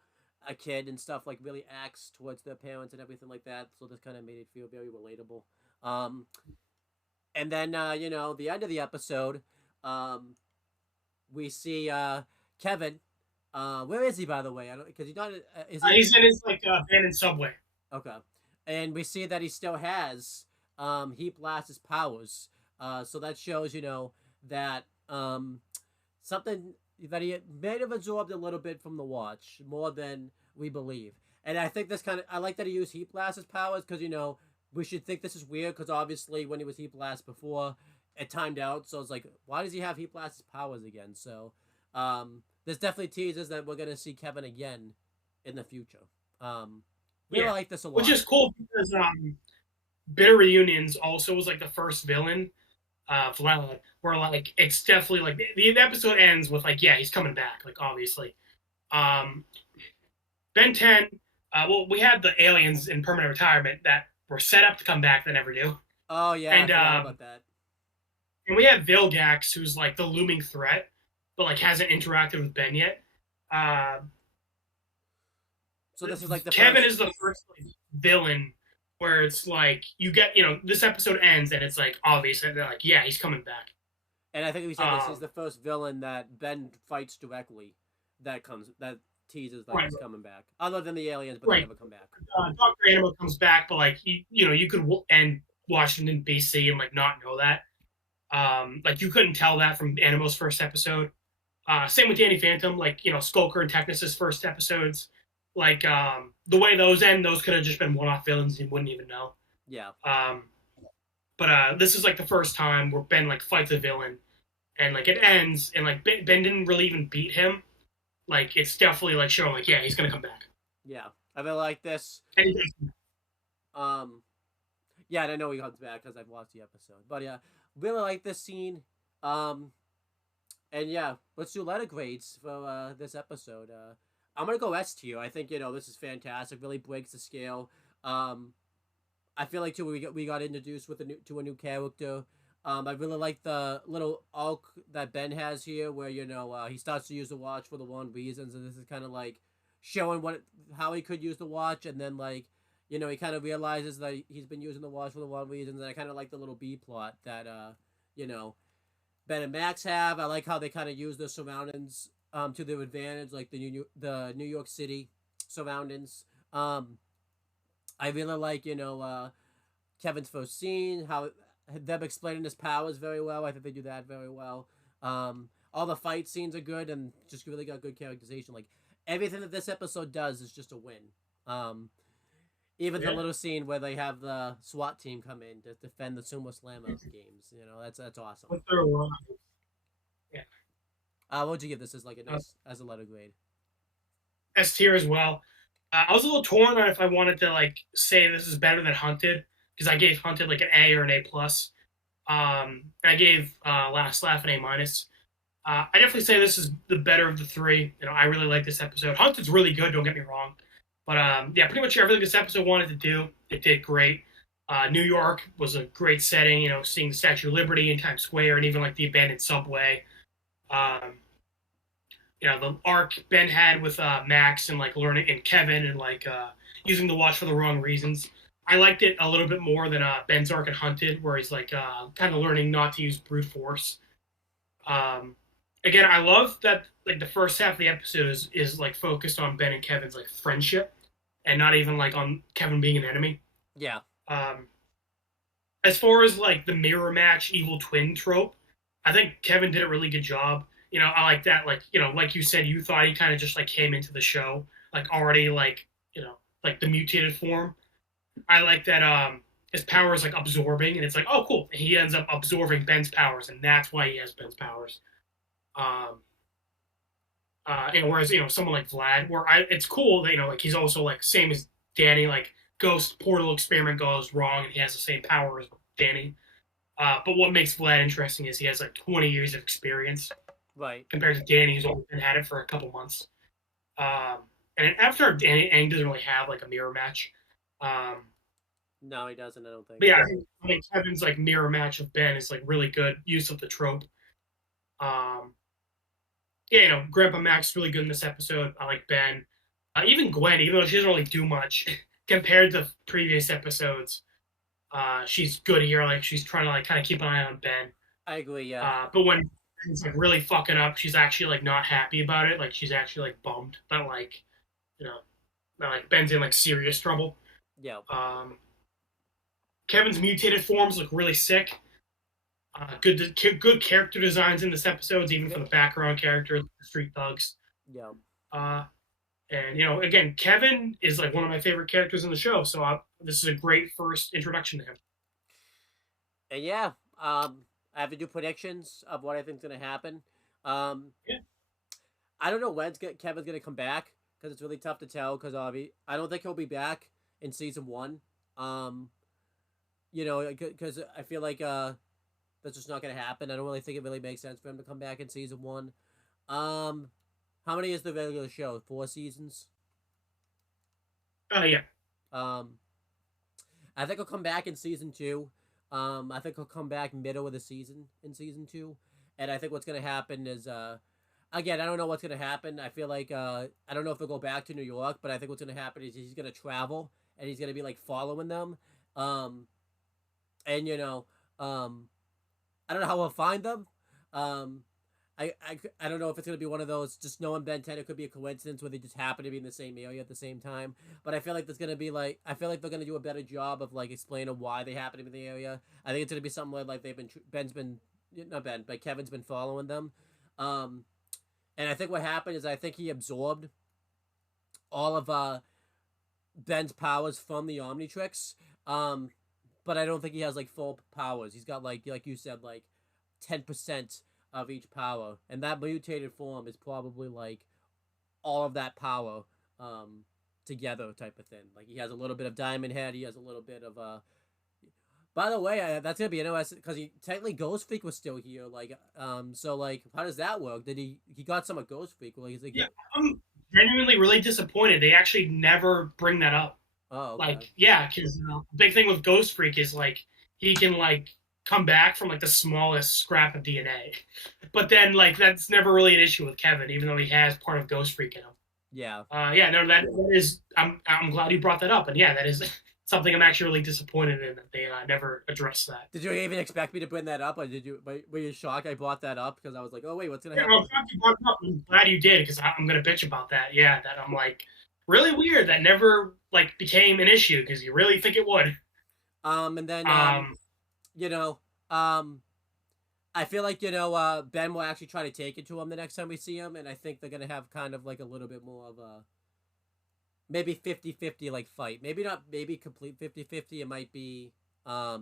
a kid and stuff like really acts towards their parents and everything like that. So this kind of made it feel very relatable. Um, and then the end of the episode, we see Kevin. Where is he, by the way? I don't because he's not. He's in his like abandoned subway. Okay, and we see that he still has Heat Blast's powers. So that shows that something that he may have absorbed a little bit from the watch, more than we believe. And I think I like that he used Heat Blast's powers because we should think this is weird because obviously when he was Heat Blast before, it timed out. So it's like, why does he have Heat Blast's powers again? So there's definitely teases that we're gonna see Kevin again in the future. Really like this a lot, which is cool because Bitter Reunions also was like the first villain Vlad, where like it's definitely like the episode ends with like yeah he's coming back like obviously. Ben 10, well we had the aliens in permanent retirement that were set up to come back that never do. Oh yeah, and I forgot about that. And we have Vilgax who's like the looming threat, but like hasn't interacted with Ben yet. So this is like Kevin is the first like, villain where it's like you get this episode ends and it's like obvious that they're like yeah he's coming back. And I think we said this is the first villain that Ben fights directly. That teases that he's coming back. Other than the aliens, but they never come back. Dr. Animal comes back, but like you could and Washington D.C. and like not know that. Like you couldn't tell that from Animo's first episode. Same with Danny Phantom, like Skulker and Technis's first episodes. Like the way those end, those could have just been one-off villains you wouldn't even know. Yeah. Um, but this is like the first time where Ben like fights a villain, and like it ends, and like Ben didn't really even beat him. Like it's definitely like showing like yeah he's gonna come back. Yeah. I really like this. And he does. Um, yeah, and I know he comes back because I've watched the episode. But yeah, really like this scene. Um, and yeah, let's do letter grades for this episode. I'm gonna go S tier. I think this is fantastic. Really breaks the scale. Um, I feel like too we got introduced with a new character. I really like the little arc that Ben has here, where he starts to use the watch for the wrong reasons, and this is kind of like showing how he could use the watch, and then like he kind of realizes that he's been using the watch for the wrong reasons, and I kind of like the little B plot that you know Ben and Max have. I like how they kind of use their surroundings to their advantage, like the New York City surroundings. I really like Kevin's first scene, how them explaining his powers very well. I think they do that very well. All the fight scenes are good and just really got good characterization. Like everything that this episode does is just a win. Um, Even the Yeah. little scene where they have the SWAT team come in to defend the Sumo Slammer games. That's awesome. With their yeah. What would you give this as like a nice as a letter grade? S tier as well. I was a little torn on if I wanted to like say this is better than Hunted because I gave Hunted like an A or an A plus. I gave Last Laugh an A minus. I definitely say this is the better of the three. I really like this episode. Hunted's really good. Don't get me wrong, but yeah, pretty much everything this episode wanted to do, it did great. New York was a great setting. Seeing the Statue of Liberty in Times Square and even like the abandoned subway. Um, the arc Ben had with Max and like learning and Kevin and like using the watch for the wrong reasons. I liked it a little bit more than Ben's arc in Hunted, where he's like kind of learning not to use brute force. Um, Again, I love that like the first half of the episode is like focused on Ben and Kevin's like friendship, and not even like on Kevin being an enemy. Yeah. Um, as far as like the mirror match evil twin trope, I think Kevin did a really good job. I like that. Like like you said, you thought he kind of just like came into the show like already like like the mutated form. I like that. His power is like absorbing, and it's like oh cool. And he ends up absorbing Ben's powers, and that's why he has Ben's powers. Um, whereas someone like Vlad, it's cool that like he's also like same as Danny, like ghost portal experiment goes wrong and he has the same power as Danny. But what makes Vlad interesting is he has like 20 years of experience Right. compared to Danny, who's only been at it for a couple months. Um, and after Danny, Aang doesn't really have like a mirror match. Um, No, he doesn't. I don't think. but yeah, I think Kevin's like mirror match of Ben is like really good use of the trope. Um, yeah, Grandpa Max is really good in this episode. I like Ben. Even Gwen, even though she doesn't really do much compared to previous episodes, she's good here. Like she's trying to like kind of keep an eye on Ben. I agree. Yeah. But when he's like really fucking up, she's actually like not happy about it. Like she's actually like bummed that like you know that like Ben's in like serious trouble. Yeah. Kevin's mutated forms look really sick. Good character designs in this episode, even for the background characters, the street thugs. Yeah. Uh, and again, Kevin is like one of my favorite characters in the show, so this is a great first introduction to him. And yeah. I have to do predictions of what I think's gonna happen. Yeah. I don't know when Kevin's gonna come back because it's really tough to tell. Because I don't think he'll be back in season one. Because I feel like that's just not gonna happen. I don't really think it really makes sense for him to come back in season one. How many is the regular show? 4 seasons. Yeah. I think he'll come back in season two. I think he'll come back middle of the season in season two, and I think what's gonna happen is again I don't know what's gonna happen. I feel like I don't know if they'll go back to New York, but I think what's gonna happen is he's gonna travel and he's gonna be like following them, and I don't know how we'll find them. I I don't know if it's gonna be one of those just knowing Ben 10. It could be a coincidence where they just happen to be in the same area at the same time. But I feel like there's gonna be like I feel like they're gonna do a better job of like explaining why they happen to be in the area. I think it's gonna be something like they've been Ben's been not Ben, but Kevin's been following them. Um, and I think what happened is I think he absorbed all of Ben's powers from the Omnitrix. Um, but I don't think he has like full powers. He's got like you said, like 10% of each power, and that mutated form is probably like all of that power together type of thing. Like he has a little bit of Diamond Head, he has a little bit of by the way, that's gonna be interesting because he technically Ghost Freak was still here. Like, so like, how does that work? Did he got some of Ghost Freak? Like, Yeah, I'm genuinely really disappointed. They actually never bring that up. oh, okay. Like, yeah, because the big thing with Ghost Freak is like he can like come back from like the smallest scrap of DNA, but then like that's never really an issue with Kevin, even though he has part of Ghost Freak in him. Yeah. Yeah, no, that is. I'm glad you brought that up, and yeah, that is something I'm actually really disappointed in that they never addressed that. Did you even expect me to bring that up, or did you? Were you shocked I brought that up because I was like, oh wait, what's gonna Yeah, happen? I'm glad you did because I'm gonna bitch about that. Yeah, that I'm like really weird that never like became an issue because you really think it would. And then Um, you know, I feel like Ben will actually try to take it to him the next time we see him, and I think they're gonna have kind of like a little bit more of a maybe 50-50 like fight. Maybe not maybe complete 50-50. It might be I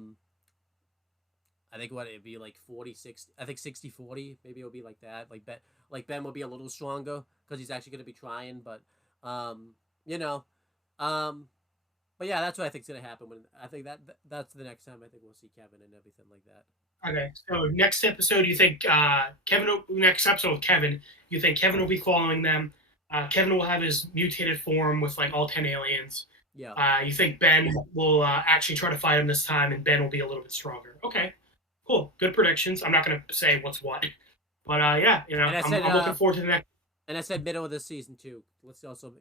think what it'd be like 40-60. I think 60-40. Maybe it'll be like that. Ben will be a little stronger because he's actually gonna be trying, but um you know um but yeah, that's what I think's gonna happen when I think that's the next time I think we'll see Kevin and everything like that. okay, so next episode, you think next episode with Kevin, you think Kevin will be following them? Kevin will have his mutated form with like all 10 aliens. Yeah. You think Ben will actually try to fight him this time, and Ben will be a little bit stronger. Okay, cool, good predictions. I'm not gonna say what's what, but yeah, And I said I'm looking forward to the next. middle of this season too. Let's also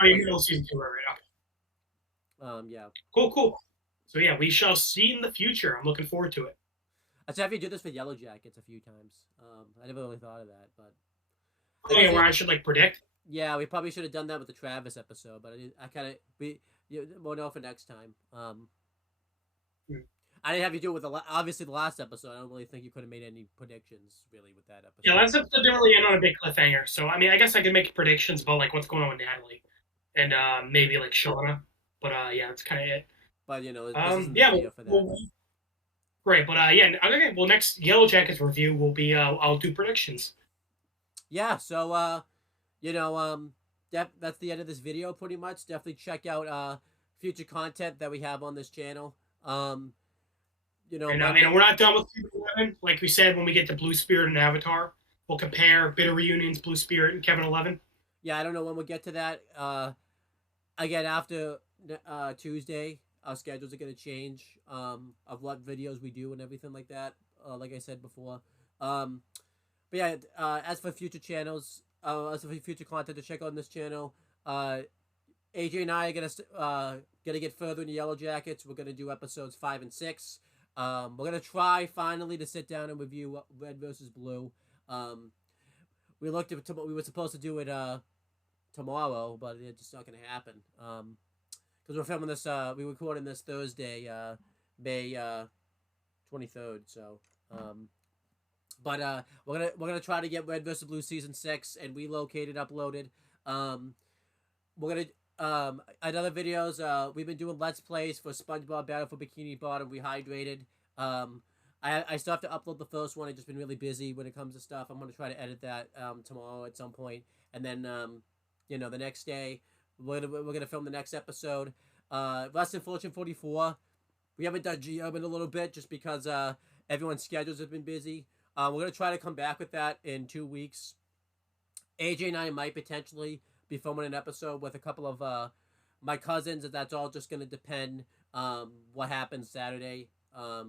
Oh, you middle season 2, right? yeah. Cool. So yeah, we shall see in the future. I'm looking forward to it. I said, have you do this with Yellow Jackets a few times. I never really thought of that, but Oh, yeah, where I should like predict. yeah, we probably should have done that with the Travis episode, but I kind of we'll know for next time. I didn't have you do it with obviously the last episode. I don't really think you could have made any predictions really with that episode. Yeah, last episode didn't really end on a big cliffhanger. So I mean, I guess I could make predictions about like what's going on with Natalie and maybe like Shauna. But yeah, that's kind of it. But this isn't the Yeah, video for that. Great, but yeah, okay. Well, next Yellow Jackets review will be I'll do predictions. Yeah, so that's the end of this video pretty much. Definitely check out future content that we have on this channel. And we're not done with Super 11. Like we said, when we get to Blue Spirit and Avatar, we'll compare Bitter Reunions, Blue Spirit, and Kevin 11. Yeah, I don't know when we'll get to that. Again, after Tuesday, our schedules are going to change of what videos we do and everything like that. Like I said before. But yeah, as for future channels, as for future content to check out on this channel, AJ and I are gonna get further in the Yellow Jackets. We're gonna do episodes 5 and 6. We're gonna try finally to sit down and review Red versus Blue. We were supposed to do it tomorrow, but it's just not gonna happen. Because we're filming this, we're recording this Thursday, May 23rd. So, but we're gonna try to get Red vs. Blue season 6 and relocated, uploaded. We're gonna in other videos, we've been doing Let's Plays for SpongeBob Battle for Bikini Bottom Rehydrated. I still have to upload the first one. I've just been really busy when it comes to stuff. I'm gonna try to edit that tomorrow at some point, and then the next day we're gonna film the next episode. Less Than Fortune 44. We haven't done G-Hub in a little bit just because everyone's schedules have been busy. We're gonna try to come back with that in 2 weeks. AJ and I might potentially be filming an episode with a couple of my cousins, and that's all just gonna depend what happens Saturday. But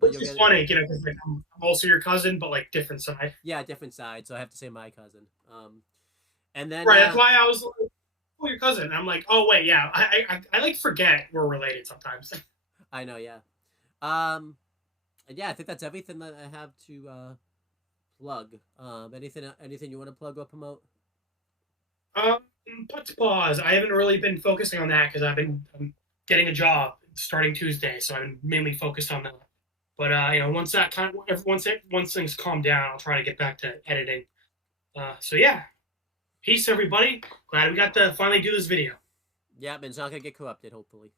Which is funny, because like, I'm also your cousin, but like different side. Yeah, different side, so I have to say my cousin. And then right, that's why I was like, "Oh, your cousin." And I'm like, "Oh wait, yeah." I like forget we're related sometimes. I know, yeah. And yeah, I think that's everything that I have to plug. Anything you want to plug or promote? Um, Putz pause. I haven't really been focusing on that because I'm getting a job starting Tuesday, so I've been mainly focused on that. But once that once things calm down, I'll try to get back to editing. So yeah, peace everybody. Glad we got to finally do this video. Yeah, it's not gonna get corrupted, hopefully.